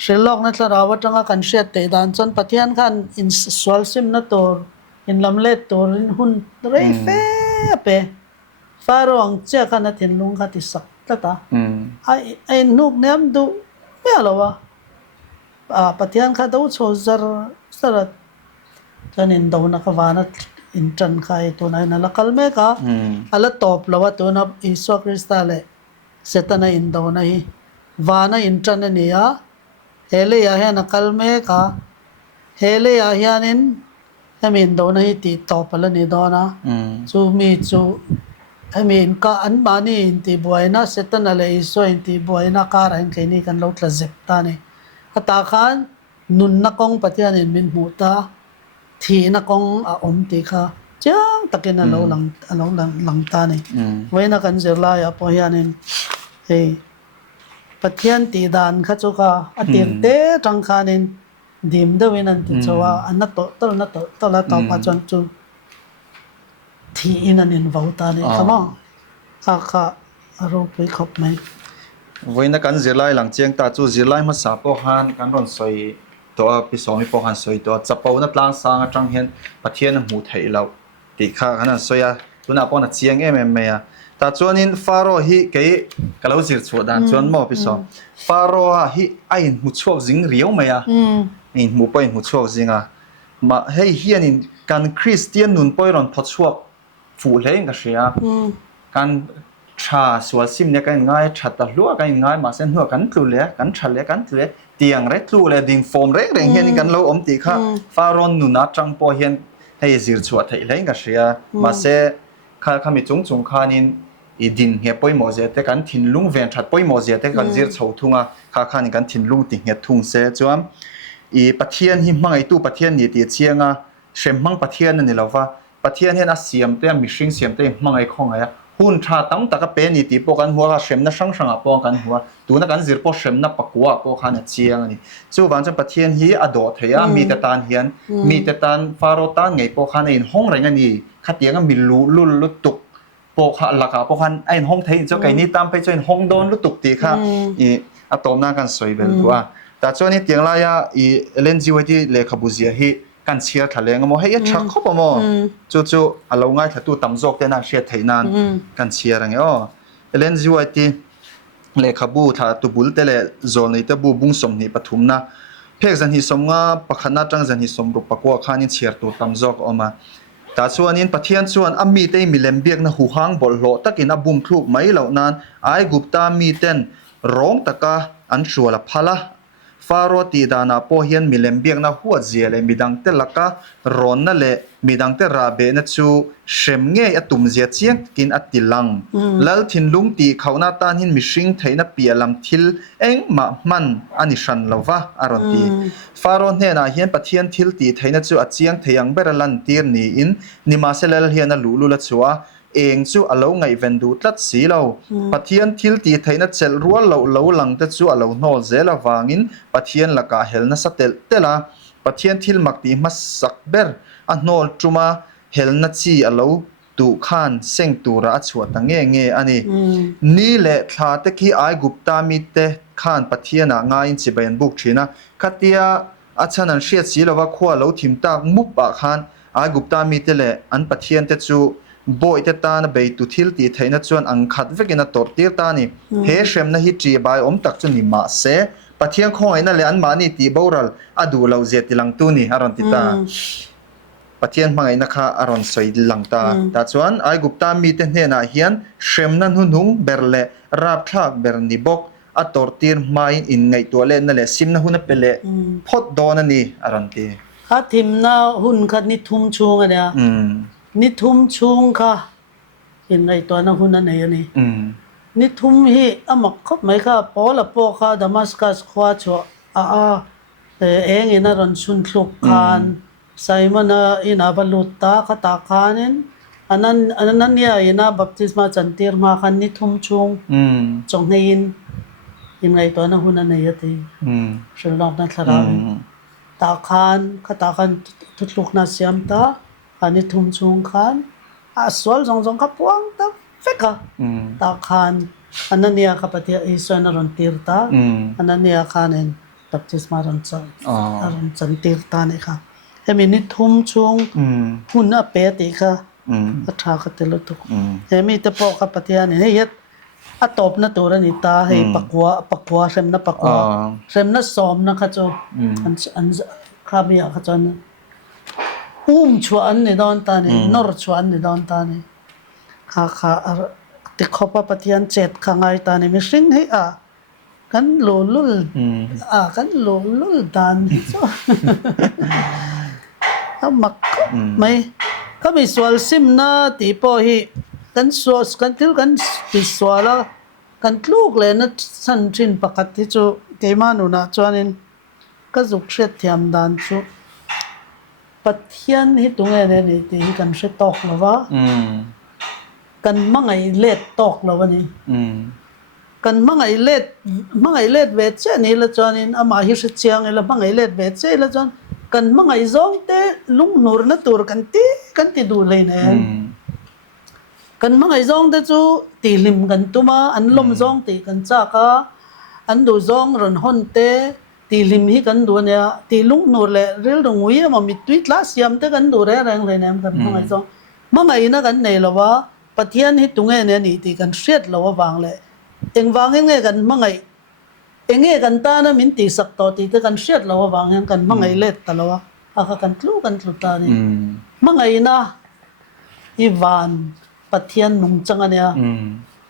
Sherlock na tlarawat nga kan shet te dan chon pathian khan in swal sim na tor in lamlet tor in hun rei fe pe faro ang che khan thin lung kha ti sak ta ai nuk nem du me alawa pathian kha do cho zar sarat chan in do na ka wana in tran khai to na na lakal me ka ala top lawa to na iso kristale setana in do na hi wana in tran ni ya hele ya he nakal me ka hele ya hianin hemin do na hi ti topala ni do na chu mi chu hemin ka an mani in ti buaina setana le iso in ti buaina ka ran ke ni kan lo tla zep ta ni ata khan nun na kong pathian in min mu ta thi na kong a om ti kha chang takin lo lang ta ni waina kan zerla ya po hianin เฮ้ปัทยันตีดานข้าจุกาอติรเตจังคานินดิมเดวินันติชัวอันนั้นตัวละตัวปัจจุบันจูที่อินันนินวาวตานี่ขมั้งข้ารู้ไปขบไหมวันนั้นกันเจริญหลังเจียงตาจูเจริญมาสาปหันกันรอนสวยตัวพิสอมิปหันสวยตัวจับปูนัดล้างสางจังเห็นปัทยันหูไทยเราตีข้าขนาดสวยตัวนับปนัดเจียงเมียตาจวนนินฟาโรฮิเกยกะเราจิรชวดานจวนมอพิสอฟาโรฮิไอ้หูชวกจิงเรียวเมียอินหูไปหูชวกจิงมาเฮ้ยเฮียนินกันคริสเตียนนุนปอยรอนพอชวกฟูเล่งกันเสียกันชาสวดซิมเนี่ยกันง่ายชัดตะลัวกันง่ายมาเส้นหัวกันตุเล่กันชัดเล่กันตุเล่เตียงเร็ดตุเล่ดิ่งโฟมเร่งเฮียนิกันเราอมตีค่ะฟาโรนนุนัดจังปอเฮียนให้จิรชวดให้เล่งกันเสียมาเสข้ามีจงข้านินอีดินเฮียปอยโมเสแต่กันทิ้งลุงเวียนชัดปอยโมเสแต่กันจิรชาวทุ่งข้านี่กันทิ้งลุงติงเฮียทุ่งเสจวมอีปัทเทียนหิมังไอตู้ปัทเทียนนี่ตีเชียงเช่นมังปัทเทียนนั่นนี่เราว่าปัทเทียนเห็นอาเสียมเต้มีชิงเสียมเต้มังไอของไงหุ่นชาตั้งแต่ก็เป็นนี่ตีปกันหัวก็เช่นนั่นช่างปกันหัวตัวนั่นกันจิรปอเช่นนั่นปกัวปกันเชียงนี่จู่วันจันปัทเทียนฮีอดอดเฮียมีแต่ตานเฮียนมีแต่ตานฟาโรตานไงปกันในห้องไรกันนี่ขัดเตียงมีลุตุกปกันหลักปกันไอ้ห้องไทยเจ้าไก่นี่ตามไปจนห้องโดนลุตุกตีค่ะอีอะตอมน่ากันสวยเป็นตัวแต่ช่วงนี้เตียงลายอีเลนจิวที่เลขาบุเซียฮีกันเชียร์ทะเลงมั้งให้ชักเข้าไปมั้งจู่ๆเราง่ายถ้าตู้ตำจอกแต่น่าเชียร์ไทยนานกันเชียร์อะไรเงี้ยเลนจิวที่เลขาบุถ้าตู้บุลเตเลโซนนี้ตู้บุบุ้งสมนี่ปฐุมนะเพื่อจันทิสมงาปะขนาดจังจันทิสมรูปปักว่าข้านี่เชียร์ตู้ตำจอกออกมาแต่ส่วนนี้ปะเทียนส่วนมีเตมีเลมเบียกนะหูหางบอลโลตะกินบุ้มคลุกไม่เหล่านั้นไอ้กุปตามีเต้นร้องตะกาอันชัวละพละฟาโรตีดานาโพเฮียนมิเลมเบียงนะหัวเจียเลมิดังเตลักะร้อนนั่นแหละมิดังเตราเบนจูเชมเงยตุมเจียเจียงกินอัติลังแล้วทินลุงตีเขาหน้าตาหินมิชิงไทยนับเปียลำทิลเอ็งมามันอันนี้ฉันละวะอารมณ์ตีฟาโรเนี่ยนะเฮียนปะเทียนทิลตีไทยนับจูอัดเจียงไทยังเบรลันตีร์นี่อินนิมาเซเลลเฮียนลุลุละชัวเองจู่อโลไงเวนดูตัดสีเราปะเทียนทิลตีไทยนัดเซลรัวเราหลังตัดจู่อโลโนเซลวางินปะเทียนละกาเฮลนัสเตลเตล่าปะเทียนทิลมักตีมัสสักเบร์อันโนลจุมาเฮลนัดซีอโลตูขานเซงตูระอัดชัวตังเงอันนี้นี่แหละท่าตะกี้ไอกุปตามีเตขานปะเทียนง่ายสิเบนบุกชีนะคัตยาอาจารย์เชียสีละว่าขวาเราทิมตากมุบปะขานไอกุปตามีเตเลอันปะเทียนเตจู่บ่อยแต่ตานะเบยตุทิลตีไทยนะจวนอังคัดเวกินะตอร์ตีตานี่เฮเชมนะฮิจีบายอมตักจนนิมาเสปะเทียงข้อยนั่นแหละอันมานี่ตีบอรัลอดูเราเจติลังตูนี่อารอนติตาปะเทียงมังไงนะคะอารอนสวยลังตาแต่จวนไอกุปตามีเตนเฮนะเฮียนเชมนั้นหุงเบรเลราบทักเบรนิบกอัตอร์ตีร์มาอินไงตัวเล่นนั่นแหละซิมนะหุนเปเลพอดโดนนี่อารอนตีข้าทิมนะหุ่นคัดนิทุ่มชงอันเนี้ยนิทุ่มชงค่ะเห็นไงตัวนั้นหุ่นนั่นไหนนี่นิทุ่มฮีมักคบไหมค่ะพอละพอค่ะดามัสกัสควาชัวเองอินารันชุนทุกการไซมันอินาบลุตตาขตาคานินอันนั้นเนี่ยอินาบัพติสมาจันทีร์มาคันนิทุ่มชงจงให้เห็นไงตัวนั้นหุ่นนั่นไหนตีฉันลองนั่นสระตาคานขตาคานทุกลูกน่าเสียมตาอันนี้ทุ่มชงคานสวลจงกับพวงตาเฟกะตาคานอันนั้นเนี่ยกับปฏิอิสวนรันตีร์ตาอันนั้นเนี่ยคานินบัพติสมารันจันตีร์ตาเนี่ยค่ะเฮมินิทุ่มชงหุ่นน่ะเปติค่ะอัฐากติลุตุกเฮมิตะปอกับปฏิอันนี้เฮ็ดอัตบนะตัวนี้ตาให้ปักวัวเซมนะปักวัวเซมนะสอมนะคะโจอันข้ามีอะค่ะโจนชวนนี่ดอนตานี่นอร์ชวนนี่ดอนตานี่ข้าติขอบปฏิญาณเจ็ดข้างไงตานี่มีสิ่งให้กันหลุลกันหลุลดานถ้ามักไม่ก็มีส่วนซิมนะตีพอฮีกันส่วนกันที่กันติดส่วนละกันลูกเลยนะสันชินปกติจูเกมานุนะจวนินก็จุกเสียเทียมดานจูปะเทียนที่ตรงนี้นี่ที่กันเสียตอกแล้ววะกันมั่งไอเล็ดตอกแล้ววะนี่ กันmangai let ve che ni la chuan in ama hi se chiang ela mangai let ve che la chuan kan mangai zong te lung nur na tur kan ti du le ne kan mangai zong te chu ti lim kan tuma an lom zong ti kan cha ka an du zong ron hon te ti lim hi kan du ne ti lung nur le rel dong wi ma mi tui tla siam te kan du re rang le ne kan mangai zong mangai na kan nei lawa pathian hi tunge ne ni ti kan hriat lawa wang le eng wang nge kan mangai enge kan ta na min ti sak to ti te kan hriat lawa wang hen kan mangai let ta lawa aka kan tlu ta ni mangai na i van pathian nung changa ne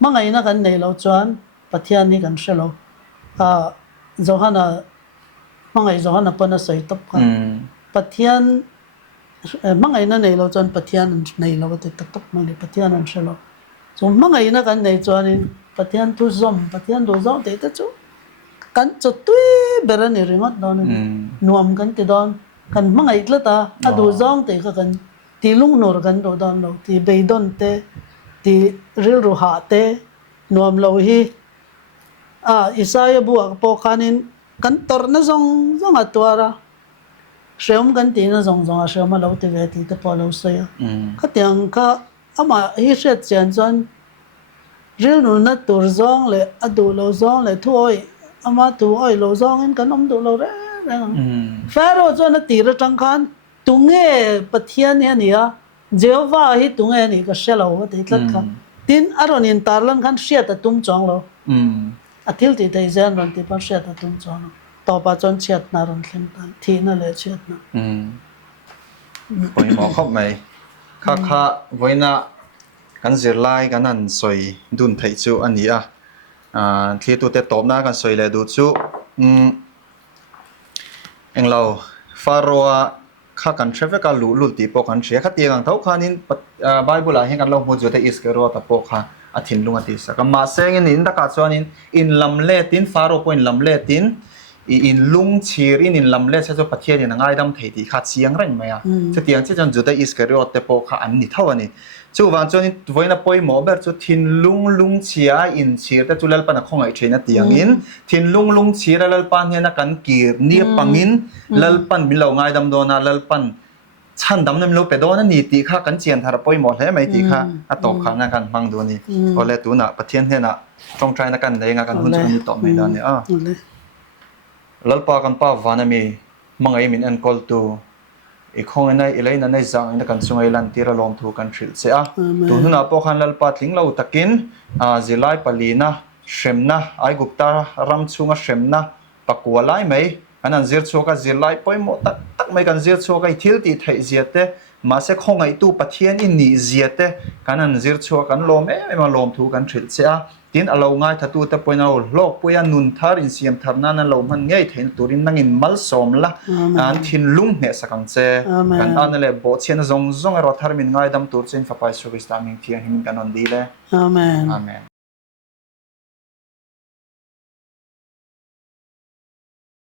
mangai na kan nei lo chuan pathian ni kan hrelo Johana mangai Johana pana soi top kan pathian mangai na nei lo chuan pathian nei lo te tak mali pathian an hrelo so mangai na kan nei chuan in pathian tu zom pathian do zom te ta chu kan chu tui berani ringot don nuam kan ti don kan mangai tla ta adu zong te ka kan ti lung nor kan do don lo ti beidon te ti ril ru ha te nuam lo hi isaya buak po kanin kan tor na zong atwara shem kan ti na zong a shem lo ti ve ti te po lo saya ka tiang ka ama hi shet chen chuan ril nu na tur zong le adu lo zong le thuoi ama tu oi lo zong in kan om du lo re pharaoh chuan na ti ra tang khan tunge pathian ya nia jehova hi tunge ni ka shelo ti tlat khan tin aron in tarlan khan hria ta tum chong lo athil ti dei zan ron ti pa hria ta tum chong to pa chon chiat na ron thlem tan thi na le chiat na poi mo khop mai kha voina kan zir lai kan an soi dun thei chu ani a thli tu te top na kan soi le du chu englo faroa kha kan traffic ka lu ti po kan thria kha ti gang thau khanin bible a heng kan lo mo ju te iskero ta po kha athin lunga ti sa ka ma seng in da ka chuan in lam le tin faro point lam le tin in lung chir in lam le cha chu pathian in ngai dam thei ti kha chiang rang maya che tiang che chan ju te iskero te po kha an ni thau ani chu wan chuan voina poi mo ber chu thin lung chia in chir te chulal pana khongai thena tiang in thin lung chir lal pan hena kan kir ni pangin lal pan milo ngai dam do na lal pan chan dam nam lo pe do na ni ti kha kan chian thar poi mo hle mai ti kha a top kha na kan mang do ni ole tu na pathian hena tong trai na kan dei nga kan hun chu ni to mai dan ni lal pa kan pa vanami mangai min an call to ikhong na ilai na nei zang ina kan sungai lan tira lom thu kan thil che a tu huna po khan lal pa tling lo takin zilai palina shremna ai gupta ram chunga shremna pakwalai mai anan zir choka zilai poimo tak mai kan zir choka thil ti thai ziate ma se khongai tu pathian in ni ziate kanan zir choka kan lom ma lom thu kan thil che a tin alo ngai thatu ta poina lok poya nun thar in siam tharna na lo man ngei thein turin nangin mal som la an thin lung ne sakang che kan anale bo chen zong ro thar min ngai dam tur chen fa pai su bi staming thiang hin kan on dile amen